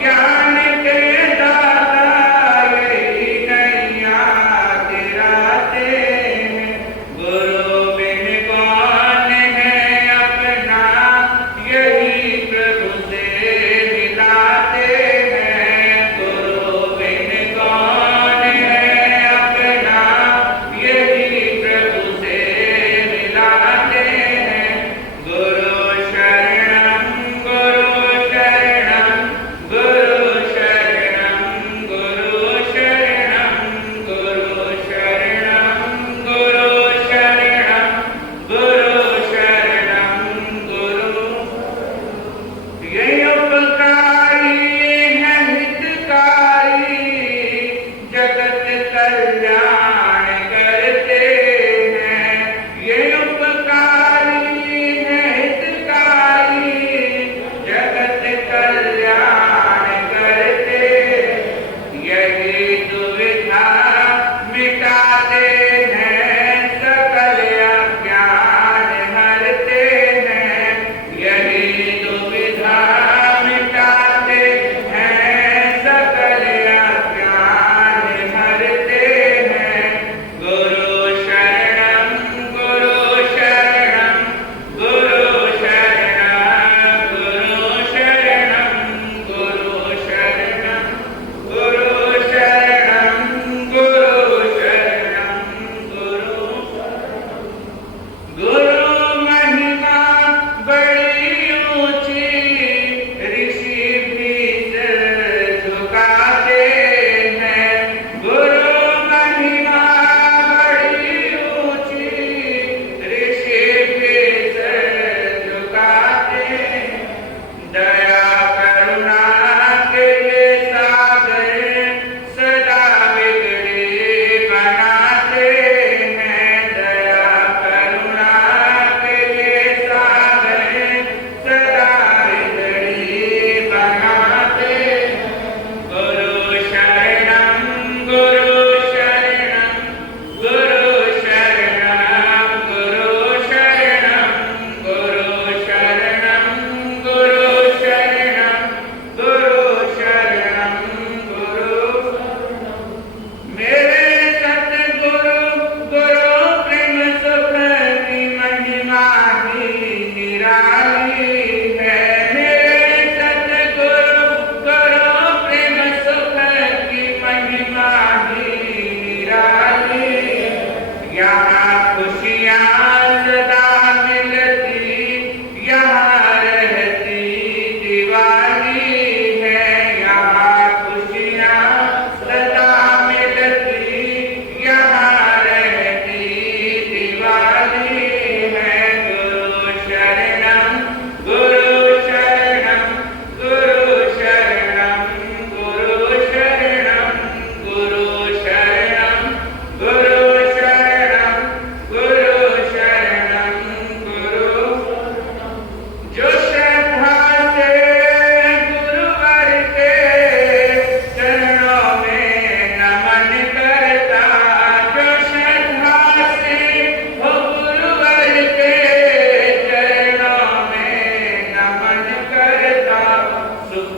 ज्ञान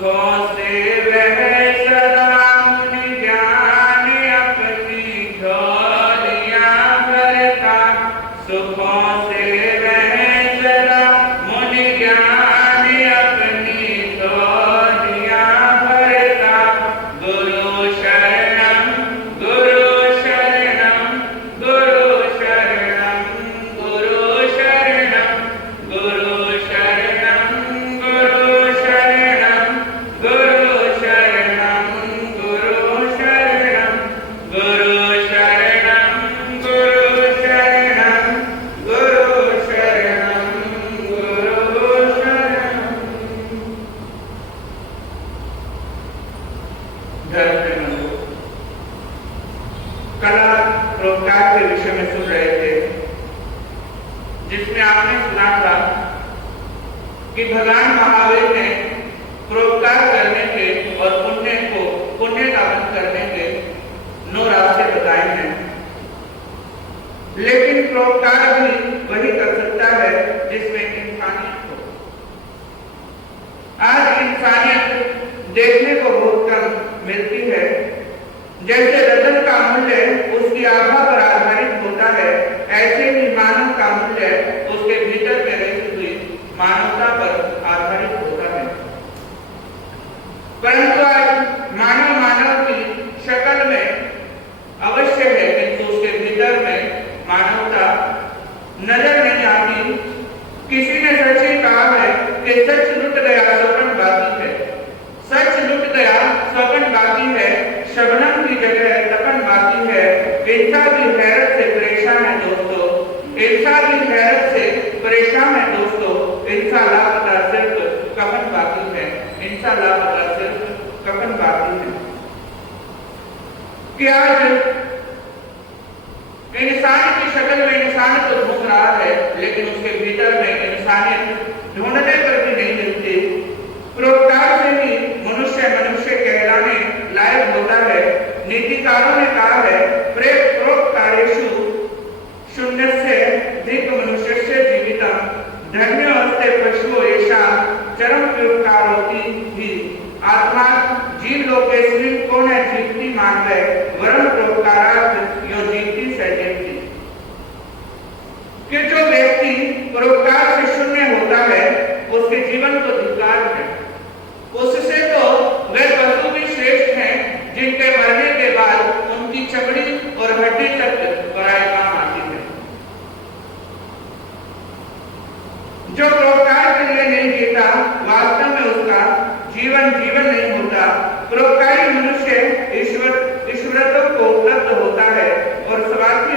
सुखों से वह सदा मुनि ज्ञान अपनी झोलियां भरता, सुखों से वह सदा मुनि ज्ञान अपनी झोलियां भरता। गुरु शरणम गुरु शरणम गुरु शरणम गुरु शरणम गुरु शरणम गुरु शरणम गुरु शरणम गुरु शरणम गुरु शरणम गुरु शरणम गुरु शरणम गुरु शरणम। धर्म के बंधु, कला परोपकार के विषय में सुन रहे थे, जिसमें आपने सुना था कि भगवान महावीर ने परोपकार करने के और पुण्य लाभ करने के 9 रास्ते बताए हैं। लेकिन परोपकार भी वही कर सकता है जिसमें इंसानियत हो। आज इंसानियत देखने को बहुत कम मिलती है। जैसे रतन का मूल्य उसकी आभा पर आधारित होता है, ऐसे ही मानव का मूल्य उसके भीतर में रहती हुई मानवता पर आधारित होता है। परंतु आज मानव की शक्ल में अवश्य है, किंतु उसके भीतर में मानवता नजर नहीं आती। किसी ने सच ही कहा है कि सच लुट गया स्वप्न बाकी है, सच लुट गया स्वप्न बाकी है, शबनम की जगह तपन बाकी है। इंसान भी हैरत से परेशान है दोस्तों, इंसान भी हैरत से परेशान है दोस्तों। इंसान लापता सिर्फ कफन बाकी है, इंसान लापता सिर्फ कफन बाकी है। कि आज इंसान की शक्ल में इंसान तो ढूंढ रहा है, लेकिन उसके भीतर में इंसानियत ढूंढने पर भी नहीं मिलती। परोपकार से ही मनुष्य कहलाने लायक होता है। नीतिकारों ने कहा है, परोपकारेषु शून्यस्य धिक् मनुष्यस्य जीवितम् धन्योऽस्ते पशुओ येषां चरम परोपकारोति हि। आत्मा जीव लोकेस्मिन् को न जीवति मानवे वरं परोपकारात् यो जीवति स जीवति। कि जो व्यक्ति परोपकार से शून्य होता है उसके जीवन को धिक्कार है। उससे तो वे पशु भी श्रेष्ठ हैं जिनके मरने के बाद उनकी चमड़ी और हड्डी तक पराये काम आती है। जो परोपकार के लिए नहीं जीता वास्तव में उसका जीवन नहीं होता। परोपकारी मनुष्य ईश्वरत्व को उपलब्ध होता है और स्वार्थी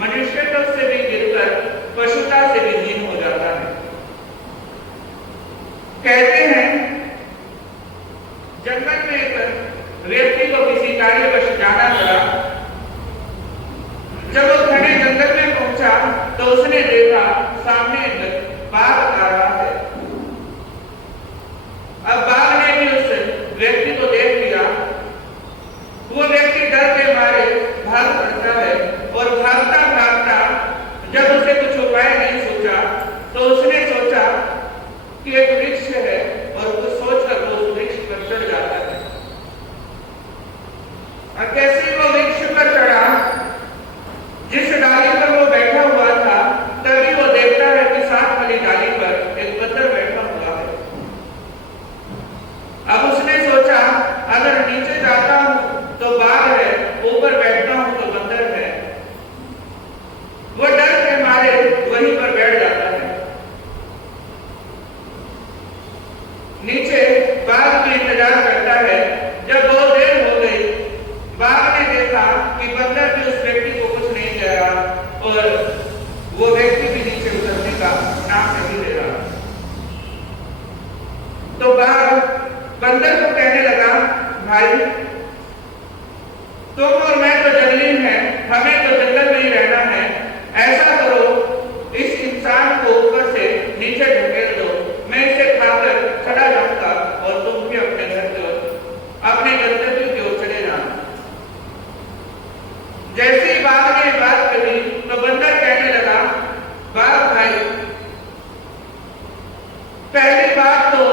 मनुष्यत्व से भी गिरकर पशुता से भी हीन हो जाता है। कहते हैं जंगल में एक व्यक्ति को किसी कार्यवश जाना पड़ा। जब वो घने जंगल में पहुंचा तो उसने देखा सामने एक बाघ आ रहा है। अब बाघ ने भी उस व्यक्ति को देख लिया। वो व्यक्ति डर के मारे भाग पड़ता है और भागता भागता जब उसे कुछ उपाय नहीं सूझा तो उसने सोचा कि एक वृक्ष है और कुछ सोचकर वो उस वृक्ष पर चढ़ जाता है। और कैसे वो वृक्ष पर चढ़ा, जिस डाली पर वो बैठा हुआ था, तभी वो देखता है कि साथ वाली डाली पर एक बंदर बैठा हुआ है। अब उसने सोचा अगर नीचे जाता हूं तो बाघ है, ऊपर बैठता हूं तो बंदर है। वो डर के मारे वहीं पर बैठ जाता है। नीचे बाघ भी इंतजार करता है। जब बहुत देर हो गई, बाघ ने देखा कि बंदर भी उस व्यक्ति को कुछ नहीं कह रहा और वो व्यक्ति भी नीचे उतरने का नाम नहीं ले रहा। तो बाघ बंदर को कहने लगा, भाई तुम और मैं तो जंगली हैं, हमें तो जंगल में ही रहना है। ऐसा करो, इस इंसान को ऊपर से नीचे ढकेल दो, मैं इसे खाकर चढ़ा जाऊंगा और तुम भी अपने गंतव्य की ओर चले जाना। जैसे ही बाघ ने बात कही तो बंदर कहने लगा, बाघ भाई, पहली बात तो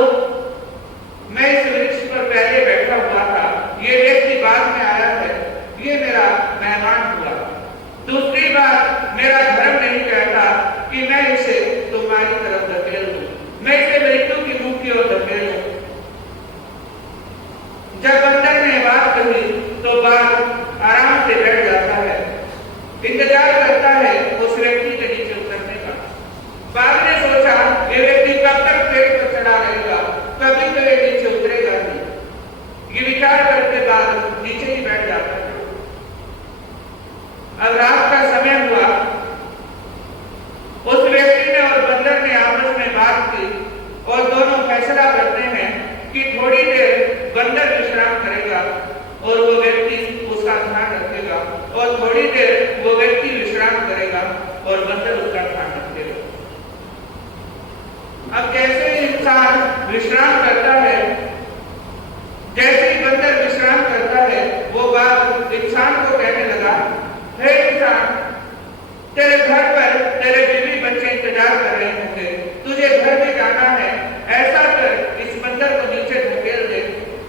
इंसान को कहने लगा, हे इंसान, तेरे घर पर तेरे बीवी बच्चे इंतजार कर रहे होंगे, तुझे घर में जाना है, ऐसा कर इस बंदर को नीचे धकेल दे,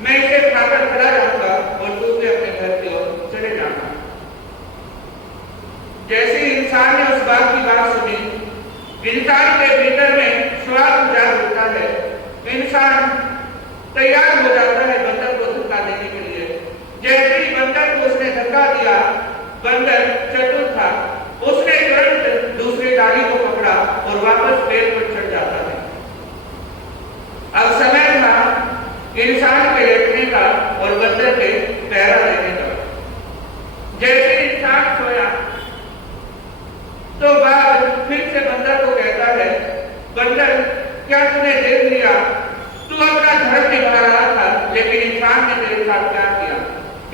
मैं इसे खाकर चला जाऊंगा और तू भी अपने घर की ओर चले जाना। जैसे इंसान ने उस बात की बात सुनी, इंसान के भीतर में स्वाद उजागर होता है, इंसान तैयार हो जाता है बंदर को धक्का देने के लिए। जैसे ही बंदर को उसने धक्का दिया, बंदर चतुर था, उसने तुरंत दूसरी डाली को पकड़ा और वापस पेड़ पर चढ़ जाता है। अब समय था इंसान के लेटने का और बंदर के पहरा देने का। जैसे इंसान सोया तो बाघ फिर से बंदर को कहता है, बंदर, क्या तूने देख लिया? तू अपना धर्म निभा रहा था, लेकिन इंसान ने तेरे साथ क्या किया?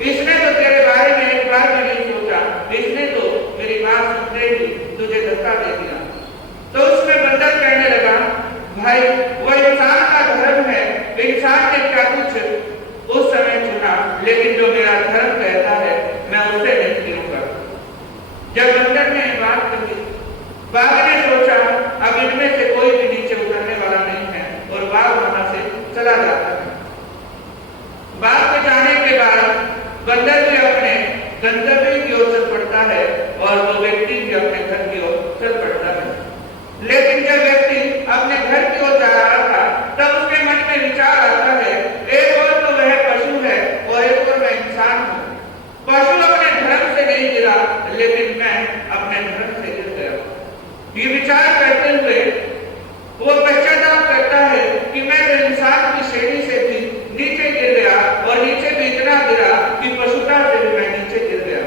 इसने तो तेरे बारे में एक बार भी नहीं सोचा, इसने तो मेरी बात सुनते ही तुझे धक्का दे दिया। तो उसमें बंदर कहने लगा, भाई, वो इंसान का धर्म है, इंसान ने क्या कुछ उस समय चुना, लेकिन जो मेरा धर्म कहता है मैं उसे नहीं गिरूंगा। जब बंदर ने बात कही, बाघ ने सोचा अब इनमें से कोई भी नीचे उतरने वाला नहीं है और बाघ वहां से चला जाता है। बाघ के जाने के बाद बंदर भी अपने गंतव्य की ओर चल पड़ता है और वो व्यक्ति भी अपने घर की ओर चल पड़ता है। लेकिन जब व्यक्ति अपने घर की ओर जा रहा था, तब उसके मन में विचार आता है, एक और तो वह पशु है और एक और मैं इंसान हूँ। पशु अपने धर्म से नहीं गिरा, लेकिन मैं अपने धर्म से गिर गया। ये विचार करते हुए वो पश्चाताप करता है कि मैं तो इंसान की श्रेणी से भी नीचे गिर गया और नीचे भी इतना गिरा कि पशुता से भी मैं नीचे गिर गया।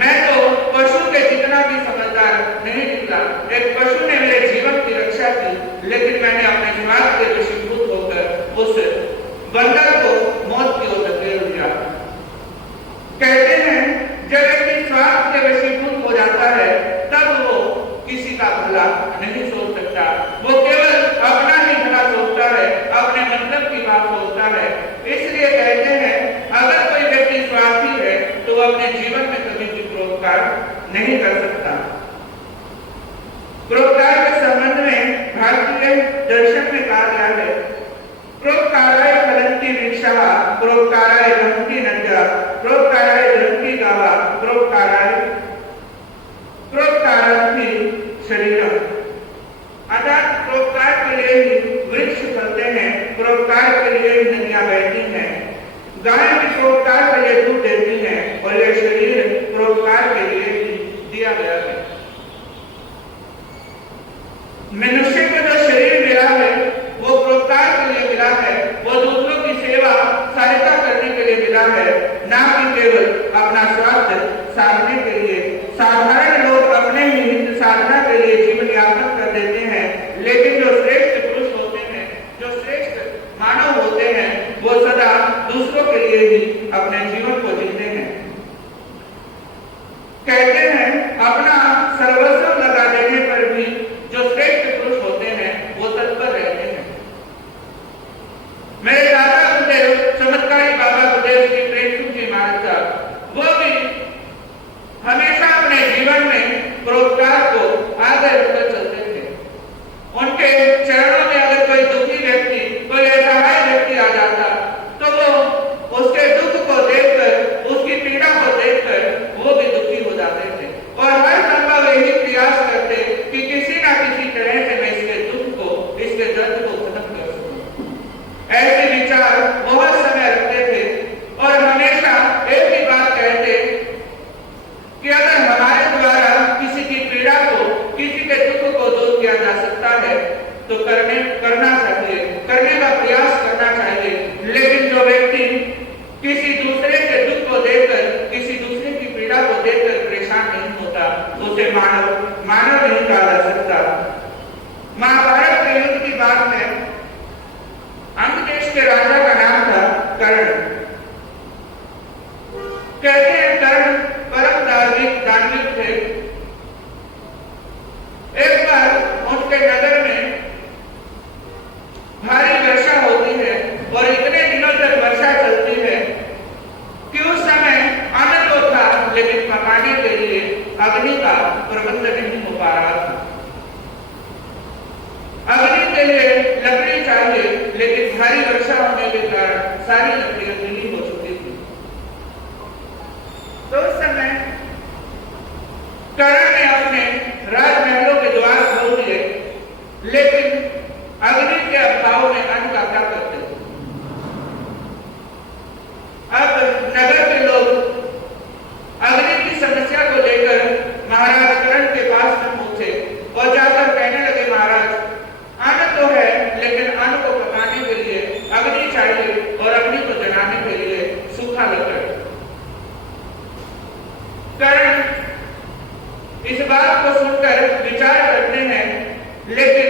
मैं तो पशु के जितना भी समझदार नहीं निकला। एक पशु ने मेरे जीवन की रक्षा की, लेकिन मैंने अपने दिमाग के वशीभूत होकर उस बंदर को मौत की ओर धकेल दिया। कहते हैं जब व्यक्ति स्वार्थ के वशीभूत हो जाता है, तब वो किसी का भला नहीं सोच सकता। वो केवल अपना ही भला सोचता है, अपने मतलब की बात सोचता है। इसलिए कहते हैं अगर कोई व्यक्ति स्वार्थी है तो वो अपने जीवन में कभी भी परोपकार नहीं कर सकता। परोपकार के संबंध में भारतीय दर्शन में कहा गया है, परोपकाराय फलन्ति वृक्षाः, परोपकाराय वहन्ति नद्यः, परोपकाराय दृढन्ति गावः, परोपकारार्थी शरीरम्। अर्थात परोपकार के लिए ही वृक्ष फलते हैं, परोपकार के लिए ही नदियां बहती हैं, गाय भी परोपकार के लिए दूध देती हैं और यह शरीर परोपकार के लिए ही दिया गया है। मनुष्य को जो शरीर मिला है वो परोपकार के लिए मिला है, वो दूसरों की सेवा सहायता करने के लिए मिला है, ना कि केवल अपना स्वार्थ साधने के लिए। साधारण लोग अपने ही हित साधना के लिए जीवन यापन कर देते हैं, लेकिन जो श्रेष्ठ पुरुष होते हैं, जो श्रेष्ठ मानव होते हैं, वो सदा दूसरों के लिए ही अपने जीवन को जीते हैं। कहते हैं अपना सर्वस्व लगा देने पर भी जो श्रेष्ठ पुरुष होते हैं वो तत्पर रहते हैं। मेरे दादा गुरुदेव चमत्कारी बाबा गुरुदेव जी प्रेम जी महाराज साहब, वो भी हमेशा अपने जीवन में परोपकार को आगे रखकर चलते थे। उनके चरणों में अगर कोई दुखी व्यक्ति, कोई असहाय व्यक्ति आ जाता तो वो उसके दुख को देखकर, उसकी पीड़ा को देखकर वो भी दुखी हो जाते थे और हर संभव यही प्रयास करते कि किसी ना किसी तरह से मैं इसके दुख को, इसके दर्द को खत्म कर सकूं। ऐसे विचार बहुत समय रखते थे और हमेशा एक ही बात कहते कि अगर हमारे द्वारा किसी की पीड़ा को, किसी के दुख को दूर किया जा सकता है तो करना चाहिए, करने का प्रयास करना चाहिए। लेकिन जो व्यक्ति किसी दूसरे के दुख को देखकर, किसी दूसरे की पीड़ा को देखकर परेशान नहीं होता, उसे मानव नहीं कहा जा सकता। महाभारत के युद्ध की बात है, अंग देश के राजा का नाम था कर्ण। कहते हैं कर्ण परम दार्मिक थे। एक बार उनके नगर में भारी वर्षा होती है और इतने दिनों तक वर्षा चलती है कि उस समय अन्न तो अपने राजमहलों के द्वार खोल दिए, लेकिन अग्नि के अभाव में अन्न का क्या करते थे? अब नगर के लोग अग्नि की समस्या को लेकर महाराज कर्ण के पास में पहुंचे और जाकर कहने लगे, महाराज अन्न तो है, लेकिन अन्न को पकाने के लिए अग्नि चाहिए और अग्नि को जलाने के लिए सूखा लकड़। कर्ण इस बात को सुनकर विचार करते हैं, लेकिन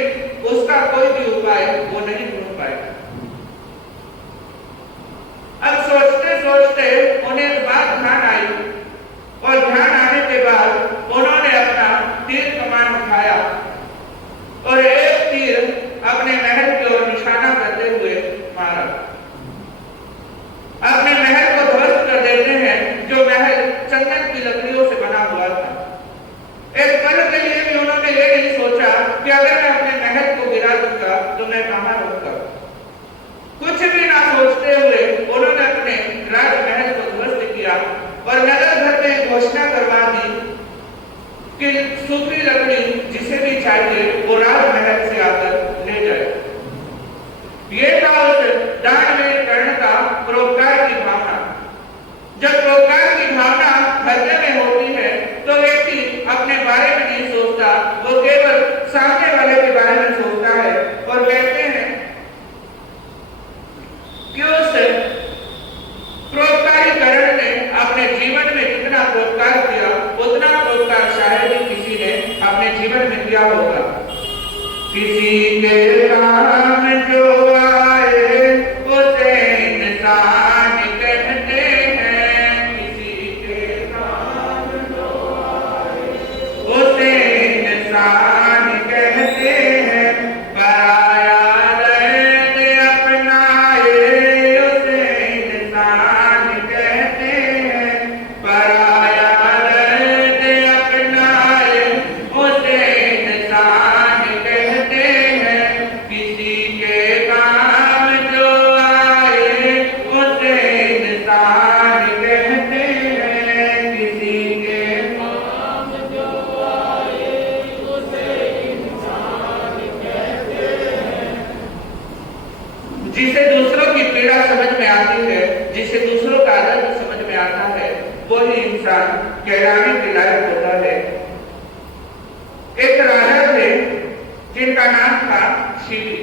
उसका कोई भी उपाय वो नहीं ढूंढ पाए। अब सोचते सोचते उन्हें एक बात ध्यान आई और ध्यान आने के बाद उन्होंने अपना तीर कमान उठाया और एक तीर अपने महल की ओर निशाना करते हुए मारा। अपने महल को ध्वस्त कर देते हैं, जो महल चंदन की लकड़ियों से बना हुआ था। एक पल के लिए भी उन्होंने ये नहीं सोचा कि अगर मैं अपने महल को गिरा दूंगा तो मैं कहां रहूंगा। कुछ भी ना सोचते हुए उन्होंने अपने राजमहल को ध्वस्त किया और नगर भर में घोषणा करवा दी कि सूखी लकड़ी जिसे भी चाहिए वो राजमहल से आकर ले जाए। ये था उस दानवीर कर्ण का परोपकार की भावना। जब परोपकार की भावना हृदय में होती है तो व्यक्ति अपने बारे में नहीं सोचता, वो केवल सामने वाले के बारे में सोचता है। और कहते हैं कि उस परोपकारी कर्ण ने अपने जीवन में जितना परोपकार किया उतना परोपकार शायद ही किसी ने अपने जीवन में किया होगा। किसी के काम जो आए उसे इंसान कहते हैं, किसी के काम जो आए उसे इंसान कहते हैं, पराया दर्द अपनाए उसे इंसान कहते हैं, पराया दर्द अपनाए उसे इंसान कहते हैं, किसी के काम जो आए उसे इंसान कहते हैं, किसी के काम जो आए उसे इंसान कहते हैं। जिसे दूसरों की पीड़ा समझ में आती है, जिसे दूसरों का दर्द समझ में आता है, वही इंसान कहलाने के लायक होता है। एक राजा थे जिनका नाम था शिवी।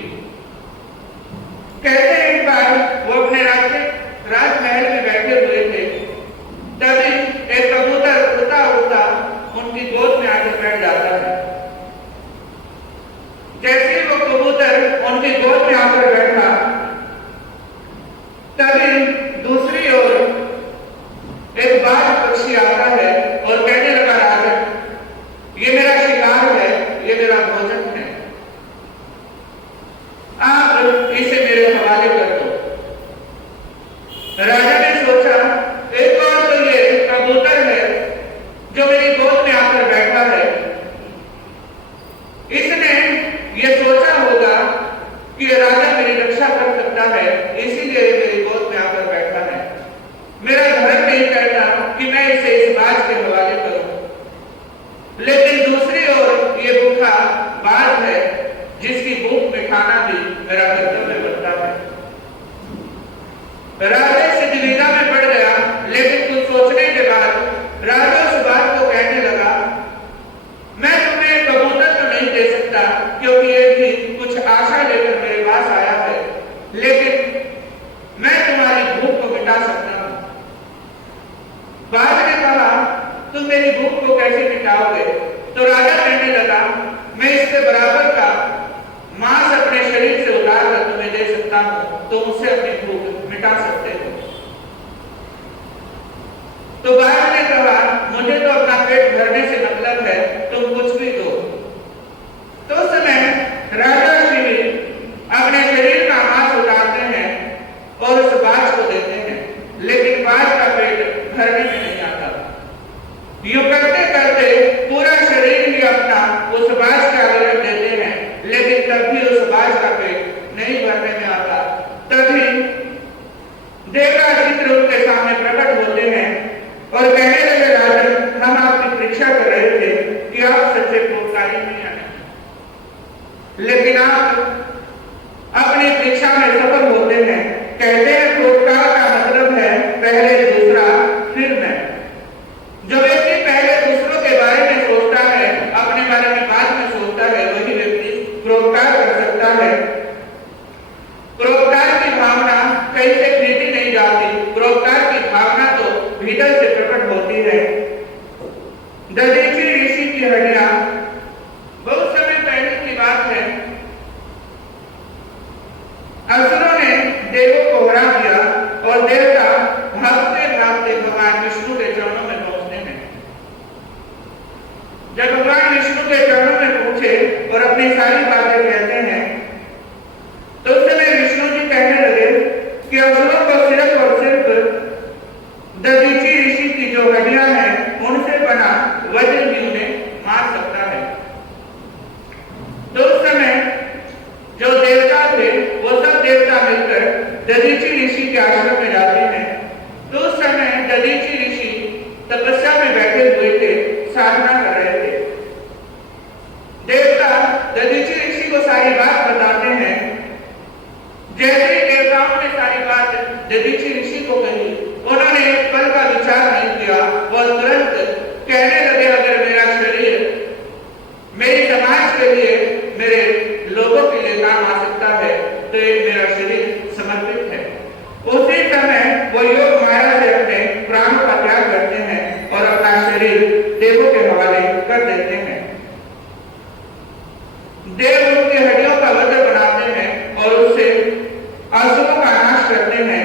कहते हैं एक बार वो अपने राजमहल में बैठे हुए थे, तभी एक कबूतर उड़ता उड़ता उनकी गोद में आकर बैठ जाता है। जैसे ही वो कबूतर उनकी गोद में आकर बैठा, तभी दूसरी ओर एक बाघ पक्षी आता है और कहने लगा, राजन ये मेरा शिकार है, ये मेरा भोजन है, आप इसे मेरे हवाले कर दो। राजा ने सोचा, एक बार तो ये कबूतर है जो मेरी गोद में आकर बैठा है, इसने ये सोचा होगा कि राजा मेरी रक्षा कर सकता है, इसीलिए मेरी गोद में आकर बैठा है। मेरा धर्म नहीं कहता कि मैं इसे इस बाज के हवाले करूं, लेकिन दूसरी ओर ये भूखा बाज है जिसकी भूख मिटाना भी मेरा कर्तव्य बनता है। राजा से दुविधा में पड़ गया, लेकिन कुछ सोचने के बाद राजा उस बात को कहने लगा, मैं तुम्हें कबूतर तो नहीं दे सकता क्योंकि ये भी कुछ आशा लेकर मेरे पास आया है, लेकिन मैं तुम्हारी भूख को मिटा सकता हूं। बाज ने कहा, तुम मेरी भूख को कैसे मिटाओगे? तो राजा कहने लगा, मैं इसके बराबर का मांस अपने शरीर से उतार कर तुम्हें दे सकता हूं, तुम उससे अपनी भूख मिटा सकते हो। तो बाज ने कहा, मुझे तो अपना पेट भरने से मतलब है, तुम कुछ भी दो। तो उस समय राजा शिवी अपने शरीर का मांस उतारते हैं और उस बाज को देते हैं, लेकिन बाज का पेट भरने में नहीं आता। यूं करते करते पूरा शरीर ही अपना उस बाज का आवरण देते हैं, लेकिन तब भी उस बाज का पेट नहीं भरने में आता। तभी देवराज इंद्र उनके सामने प्रकट होते हैं और कहने लगे, राजन हम आपकी परीक्षा कर रहे थे कि और देवता भागते भागते भगवान विष्णु के चरणों में पहुंचते हैं। जब भगवान विष्णु के चरणों में पहुंचे और अपनी सारी बातें कहते हैं तो उस समय विष्णु जी कहने लगे कि असुरों को सिर्फ और सिर्फ दधीचि ऋषि की जो हड्डियां हैं उनसे बना वज्र ही उन्हें मार सकता है। तो उस समय जो देवता थे वो सब देवता मिलकर दधीचि ऋषि के आश्रम में जाते हैं। तो उस समय दधीचि ऋषि तपस्या में बैठे हुए थे, साधना कर रहे थे। देवता दधीचि ऋषि को सारी बात बताते हैं। जैसे ही देवताओं ने सारी बात दधीचि ऋषि को कही, उन्होंने एक पल का विचार नहीं किया, वह तुरंत कहने लगे अगर मेरा शरीर मेरे समाज के लिए, मेरे लोगों के लिए काम आ सकता है तो ये मेरा शरीर समर्पित है। उसी समय वो योग माया से अपने प्राणों का त्याग करते हैं और अपना शरीर देवों के हवाले कर देते हैं। देव उनकी हड्डियों का वज्र बनाते हैं और उससे असुरों का नाश करते हैं।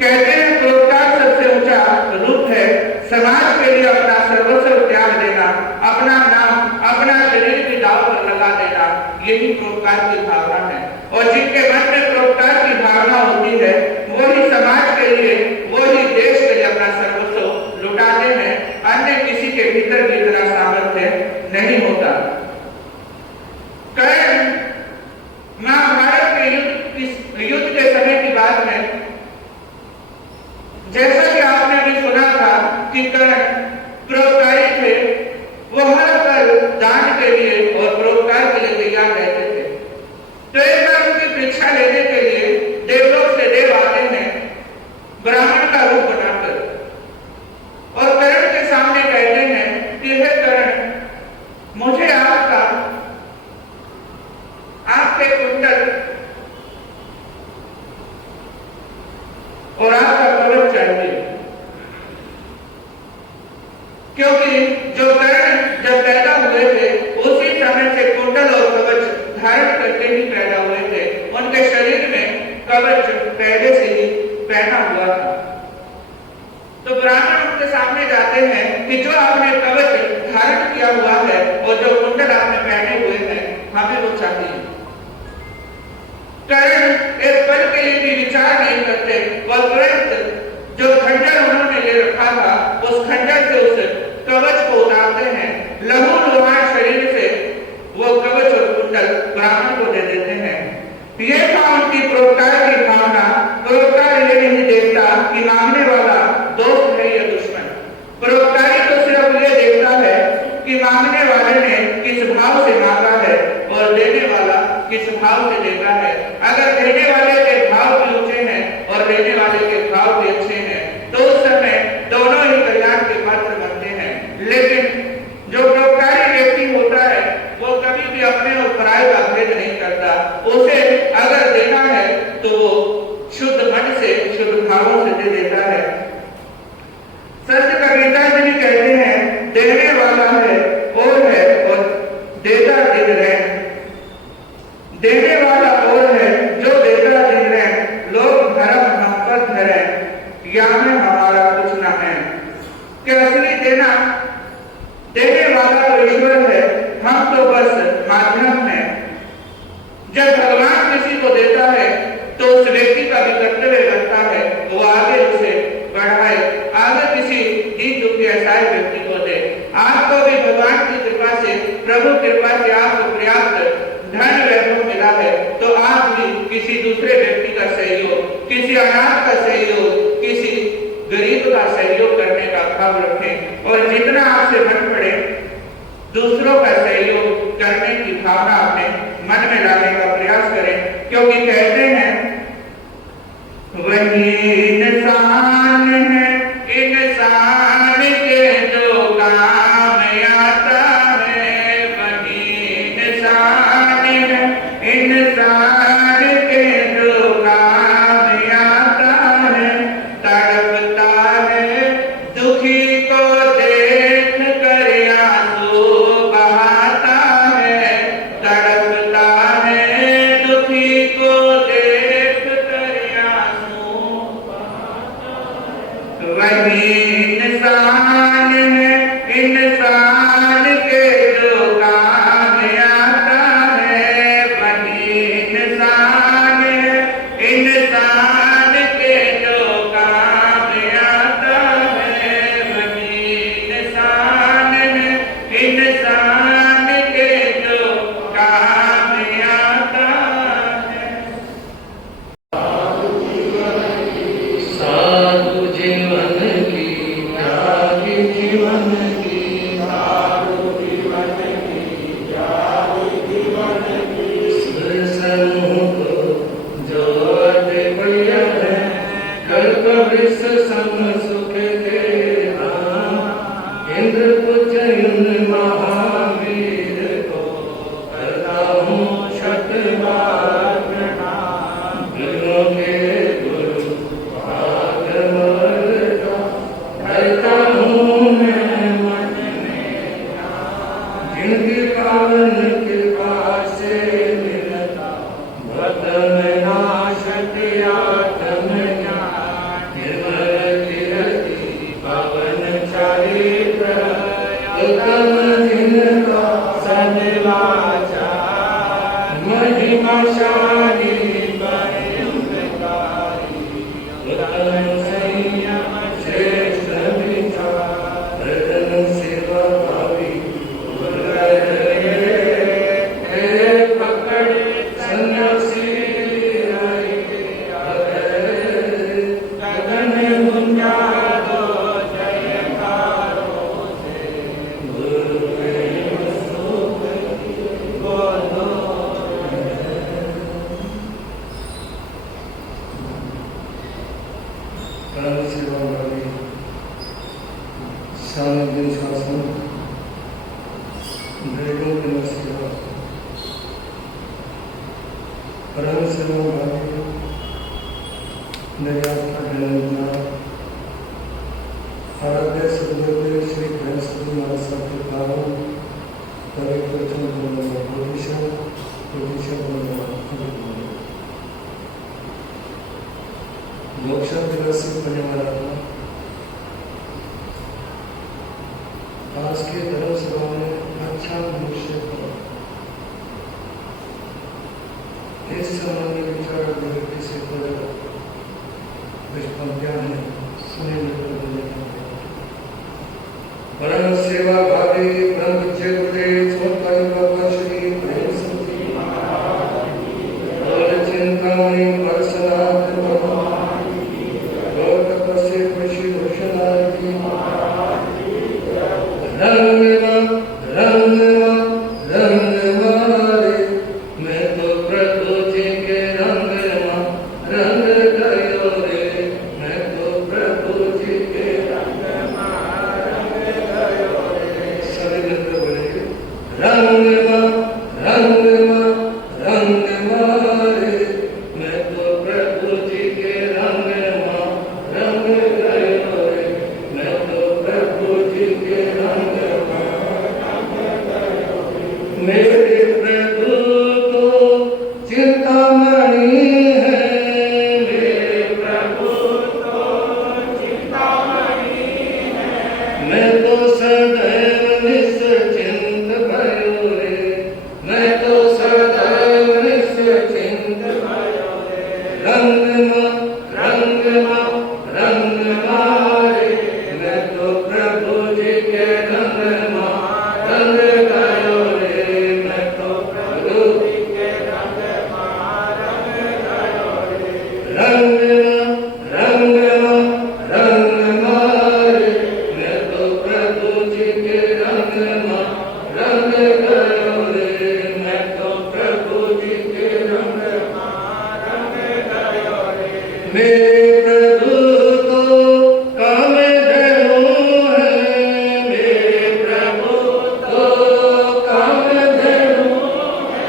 कहते हैं क्रोधकाल सबसे ऊंचा रूप है, समाज के लिए अपना सर्वस्व त्याग देना, अपना नाम, अपना शरीर की दांव पर लगा देना, यही क्रोधकाल की भावना है। और जिनके मन में क्रोधकाल की भावना होती है वही समाज के लिए, वही देश के लिए अपना सर्वस्व लुटाते हैं। अन्य किसी के भीतर भी इतना सामर्थ्य नहीं होता। कर्ण महाभारत के युद्ध के समय की बात है। जैसा कि आपने भी सुना था कि कर्ण परोपकारी थे, वो हर पल दान के लिए और परोपकार के लिए तैयार रहते थे। तो एक बार उनकी परीक्षा लेने के लिए देवलोक से देव आते हैं ब्राह्मण का रूप बनाकर और कर्ण के सामने कहते हैं कि हे कर्ण, मुझे आपके कुंडल और आपका कवच चाहिए, क्योंकि जो कर्ण जब पैदा हुए थे उसी समय से कुंडल और कवच धारण करके ही पैदा हुए थे। उनके शरीर में कवच पहले से ही पहना हुआ था। तो ब्राह्मण उनके सामने जाते हैं कि जो आपने कवच धारण किया हुआ है और जो कुंडल आपने पहने हुए हैं हमें वो चाहिए। कर्ण एक पल के लिए भी विचार नहीं करते, वह तुरंत जो खंजर उन्होंने ले रखा था उस खंजर से उस कवच को उतारते हैं। लहू लुहान शरीर से वो कवच और कुंडल ब्राह्मण को दे देते हैं। ये था उनकी परोपकार की भावना। परोपकार ये नहीं देखता कि मांगने वाला दोस्त है या दुश्मन। परोपकारी तो सिर्फ ये देखता है कि मांगने वाले ने किस भाव से मांगा है और देने वाला किस भाव से देता है। अगर देने वाले के भाव भी ऊंचे हैं और देने वाले के भाव भी अच्छे हैं तो उस समय दोनों ही कल्याण के पात्र बनते हैं। लेकिन जो परोपकारी व्यक्ति होता है वो कभी भी अपने और पराये का भेद नहीं करता। उसे अगर देना है तो वो शुद्ध मन से, शुद्ध भावों से दे देता है। संत कबीर जी कहते हैं देने वाला है और देता दिन रहे। देने वाला और है जो देता दिन रहे। लोग धर्म हम पर धरे, या में हमारा कुछ न है। कि असली देने वाला तो ईश्वर है, हम तो बस माध्यम हैं। जब भगवान किसी को देता है तो उस व्यक्ति का भी कर्तव्य बनता है वो आगे उसे बढ़ाए, आगे किसी दीन दुखी असहाय व्यक्ति को दे। आपको भी भगवान की कृपा से, प्रभु कृपा से आपको पर्याप्त धन वैभव मिला है तो आप भी किसी दूसरे व्यक्ति का सहयोग, किसी अनाथ का सहयोग, किसी गरीब का सहयोग करने का भाव रखें और जितना आपसे बन पड़े दूसरों का सहयोग करने की भावना अपने मन में लाने का प्रयास करें। क्योंकि कहते हैं वही इंसान है इंसान के जो काम आता है, वही इंसान है इंसान के जो काम आता है। तड़पता है दुखी को देख कर आंसू बहाता है, तड़पता है दुखी को देख कर आंसू बहाता वही इंसान है, इंसान के जो काम आता है। वही इंसान है, इंसान के जो काम आता है। वही इंसान है, इंसान के जो काम आता है। साधु जीवन की त्यागी जीवन की, साधु जीवन की त्यागी जीवन की, सन्मुख जो अद्वैय है, कल्प वृक्ष सम सुख के धाम। इंद्र पुजन महावीर को करता हूँ छठ बार प्रणाम। गुरुओं के गुरु करता हूँ मैं मन में नाम। जिनकी पावन कृपा से मिलता भक्त में नाशक आत्म ज्ञान। निर्मल कीर्ति पवन चरित्र उत्तम जिनका सद्वाचा। महिमाशाली परिणकारी उत्तम संयम श्रेष्ठ विचार। भजन सेवा भावी पकड़ सन्यासी गगन गुंजा दो जयकारों से। गुरु प्रेम सुख बोलो। परम सेवा भावी सानिध्य शासन भेदों की सेवा। परम सेवा भावी निर्यात का धन्यवाद। आराध्य सदगुरु श्री बृहस्पति महाराज साहब के कारण परिवर्तन बोलना पोजीशन बोलना मोक्षा विलासी बनने वाला था। आज के धर्म सभा में अच्छा मनुष्य को इस संबंधी विचार अभिव्यक्ति से पंक्तियां में सुने परम सेवा भावी ब्रह्म चेतुरे छोटाई बाबा श्री प्रेम सिंह जी और चिंतामणि परशुराम भगवान और तपस्या खुशी घोषणा की रंग मारे मैं तो प्रभु जी के रंग गयो रे। मैं तो प्रभु जी के रंग गयो रे। सभी मित्र बोलेंगे रंग मारे मैं तो प्रभु जी के रंग गयो रे। मैं तो प्रभु जी के रंग मेरे प्रभु तो चिंतामणि है। मेरे प्रभु तो चिंतामणि है। मैं तो सदैव निश्चिंत भयो रे। मैं तो सदैव निश्चिंत भयो रे। रंग मारे मैं तो प्रभु जी के रंग गयो रे। मैं तो प्रभु जी के रंग गयो रे। रंग मारे मैं तो प्रभु जी के रंग गयो रे। मैं तो प्रभु जी के रंग गयो रे। मेरे प्रभु तो कामधेनु है। मेरे प्रभु तो कामधेनु है।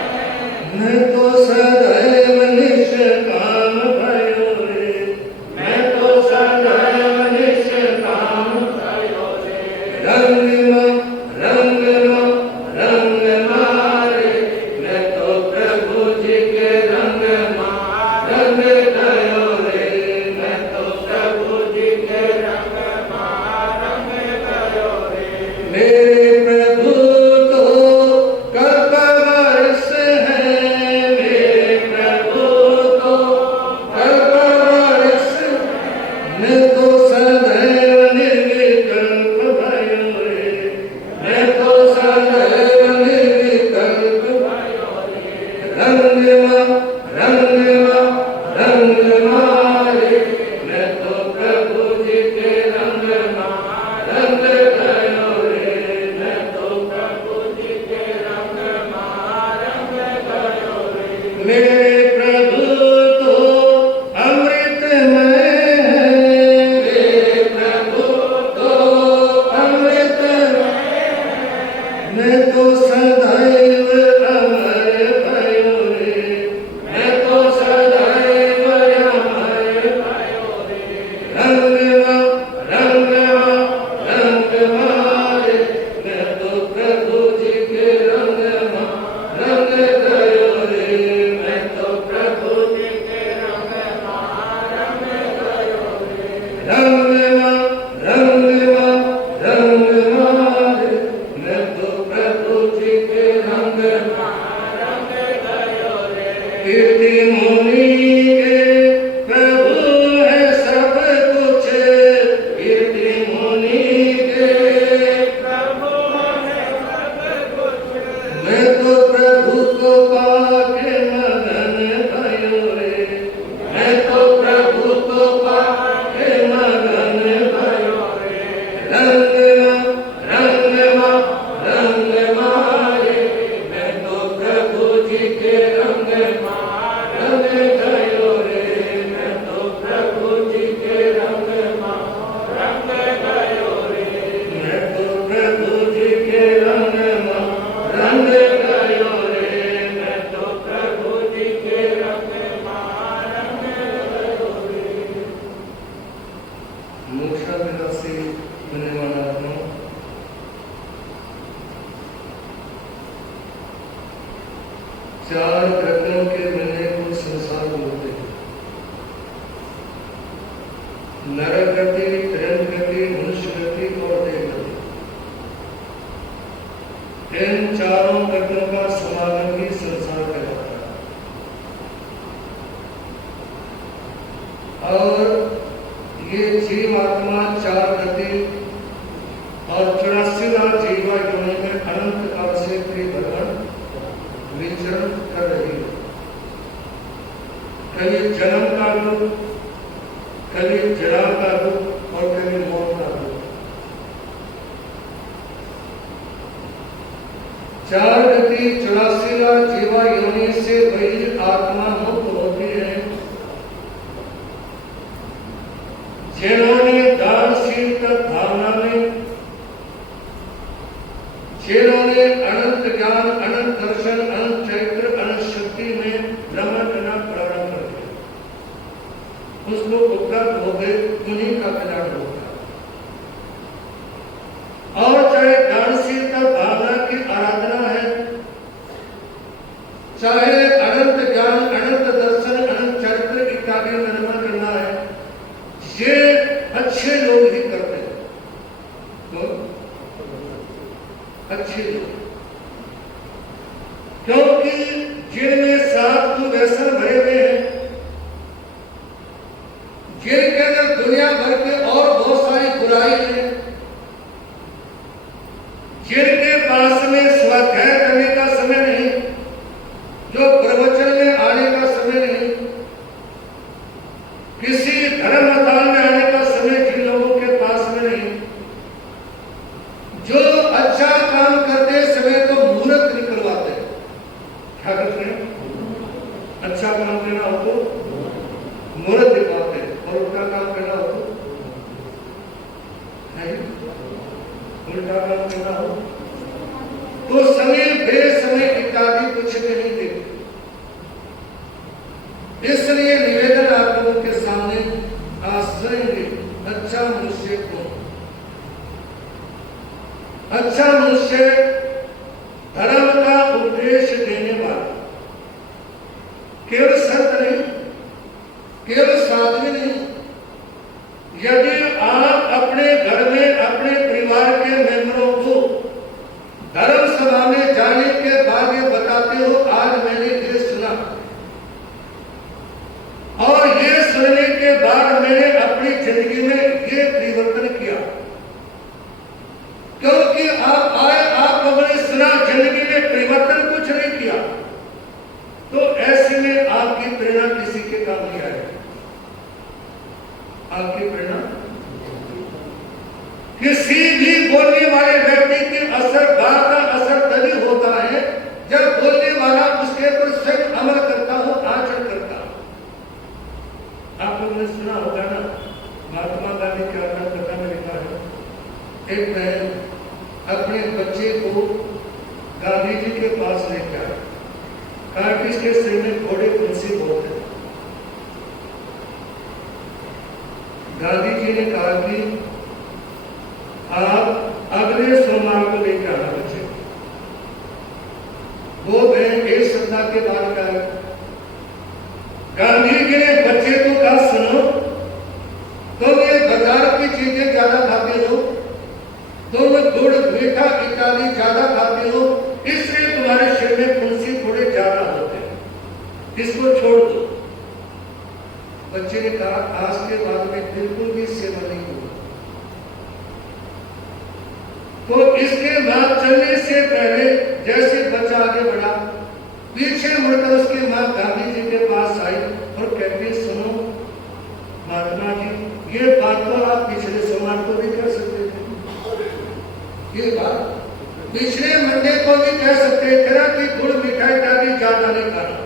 मैं तो सदैव निष्काम भयो रे। मैं तो सदैव निष्काम भयो रे। रंग मारे मैं तो प्रभु जी के रंग गयो रे। मोक्षा विदा से बनने वाला आत्मा चार गतियों के मिलने को संसार बोलते हैं। नरक गति, प्रेम गति, मनुष्य गति और देव गति। इन चारों गतियों का समागम ही संसार कहलाता है। और ये जीव आत्मा चार गति और 84 लाख जीवा योनि में अनंत काल से त्रिभुवन विचरण कर रही है। कभी जन्म का दुख, कभी जरा का दुख और कभी मौत का दुख। चार गति 84 लाख जीवा योनि से वही आत्मा मुक्त होती है जिन्होंने दानशीलता भावना में, जिन्होंने अनंत ज्ञान, अनंत दर्शन, अनंत चैत्र, अनंत शक्ति में भ्रमण करना प्रारंभ कर दिया, उसको उपलब्ध हो गए, उन्हीं का कल्याण होगा। और चाहे दानशीलता भावना की आराधना है, चाहे अनंत ज्ञान, अनंत दर्शन, अनंत चरित्र इत्यादि निर्माण करना है, ये अच्छे लोग ही करते हैं। तो अच्छे लोग, क्योंकि जिनमें सात को व्यसन भरे हुए हैं, जिनके अंदर दुनिया भर के और बहुत सारी बुराई है, जिनके पास में स्वाध्याय करने का समय नहीं, जो प्रवचन में आने का समय नहीं, किसी धर्म स्थान में आने का समय जिन लोगों के पास में नहीं, जो अच्छा काम करते समय तो मुहूर्त निकलवाते हैं। क्या करते हैं? अच्छा काम करना हो तो मुहूर्त निकलवाते हैं, और उल्टा काम करना हो तो नहीं, उल्टा काम करना हो तो समय बेसमय इत्यादि कुछ नहीं देते। इसलिए निवेदन आप लोगों के सामने आश्रय अच्छा मनुष्य को, अच्छा मनुष्य धर्म का उपदेश देने वाला, केवल संत नहीं, केवल साधु नहीं। यदि आप अपने घर में अपने परिवार के मेंबरों को धर्म सभा में जाने के बाद ये बताते हो, आज मैंने ये सुना और ये सुनने के बाद मैंने अपनी जिंदगी में ये परिवर्तन किया, क्योंकि आप आए, आप लोगों ने सुना, जिंदगी में परिवर्तन कुछ नहीं किया, तो ऐसे में आपकी प्रेरणा किसी के काम नहीं आएगी। आपकी प्रेरणा किसी भी बोलने वाले व्यक्ति के असर, बात का असर तभी होता है जब बोलने वाला उसके ऊपर स्वयं अमल करता हो, आचरण करता हो। आप लोगों ने सुना होगा ना, महात्मा गांधी के आत्मकथा में लिखा है, एक बहन अपने बच्चे को गांधी जी के पास लेकर आए, कहा कि इसके सिर में घोड़े फंसी बहुत है। गांधी जी ने कहा कि आप अगले सोमवार को लेकर आना बच्चे। वो बहन एक सप्ताह के बाद का गांधी जी ने बच्चे को कहा, सुनो, तुम ये बाजार की चीजें ज्यादा खाते हो, तुम गुड़ मीठा इत्यादि ज्यादा खाते हो, इसलिए तुम्हारे शरीर में फुंसी थोड़े ज्यादा होते हैं, इसको छोड़ दो। बच्चे ने कहा, आज के बाद में बिल्कुल भी सेवन नहीं होगा। तो इसके बाद चलने से पहले जैसे बच्चा आगे बढ़ा, पीछे मुड़कर उसकी मां गांधी जी के पास आई और कहती, सुनो महात्मा जी, ये बात तो आप पिछले सोमवार को भी कर सकते थे, ये बात पिछले मंडे को भी कह सकते थे कि गुड़ मिठाई इत्यादि ज्यादा नहीं खाना।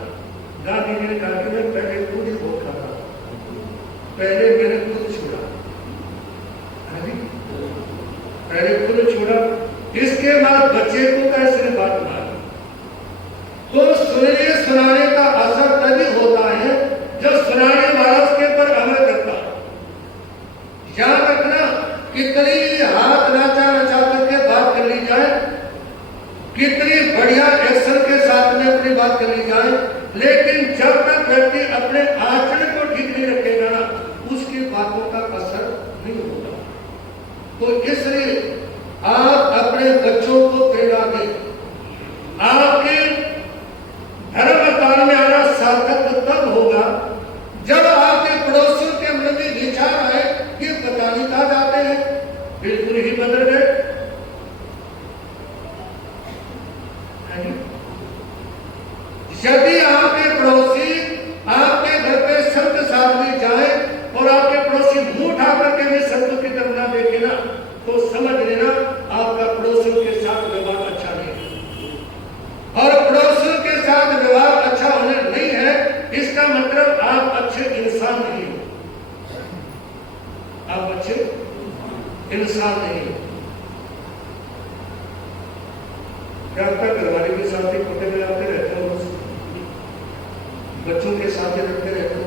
गांधी जी ने कहा कि मैं पहले खुद ही बहुत खाता, पहले मैंने खुद छोड़ा, पहले खुद छोड़ा, इसके बाद बच्चे को कैसे बात मानी। तो सुनने सुनाने का असर तभी होता है जब सुनाने वाला उसके ऊपर अमल करता है। यहां तक कितनी हाथ नाचा नचा करके बात कर ली जाए, कितनी बढ़िया एक्शन के साथ में अपनी बात कर ली जाए, लेकिन जब तक व्यक्ति अपने आचरण को ठीक नहीं रखेगा ना, उसकी बातों का असर नहीं होगा। तो इसलिए आप अपने बच्चों को प्रेरणा दें। आपके धर्म स्थान में आना सार्थक तब होगा जब आपके पड़ोसियों के मन में विचार आए कि पता नहीं कहा जाते हैं, बिल्कुल ही बदल गए। यदि आपके पड़ोसी आपके घर पे संत साथ में जाए और आपके पड़ोसी मुंह उठा करके भी संतों की तरफ ना देखे ना, तो समझ लेना आपका पड़ोसियों के साथ व्यवहार अच्छा नहीं है। और पड़ोसियों के साथ व्यवहार अच्छा होने नहीं है, इसका मतलब आप अच्छे इंसान नहीं हो, आप अच्छे इंसान नहीं हो। क्या घरवाले के साथ ही फोटे मिलाते रहते हो, बच्चों के साथ रखते रहते हो।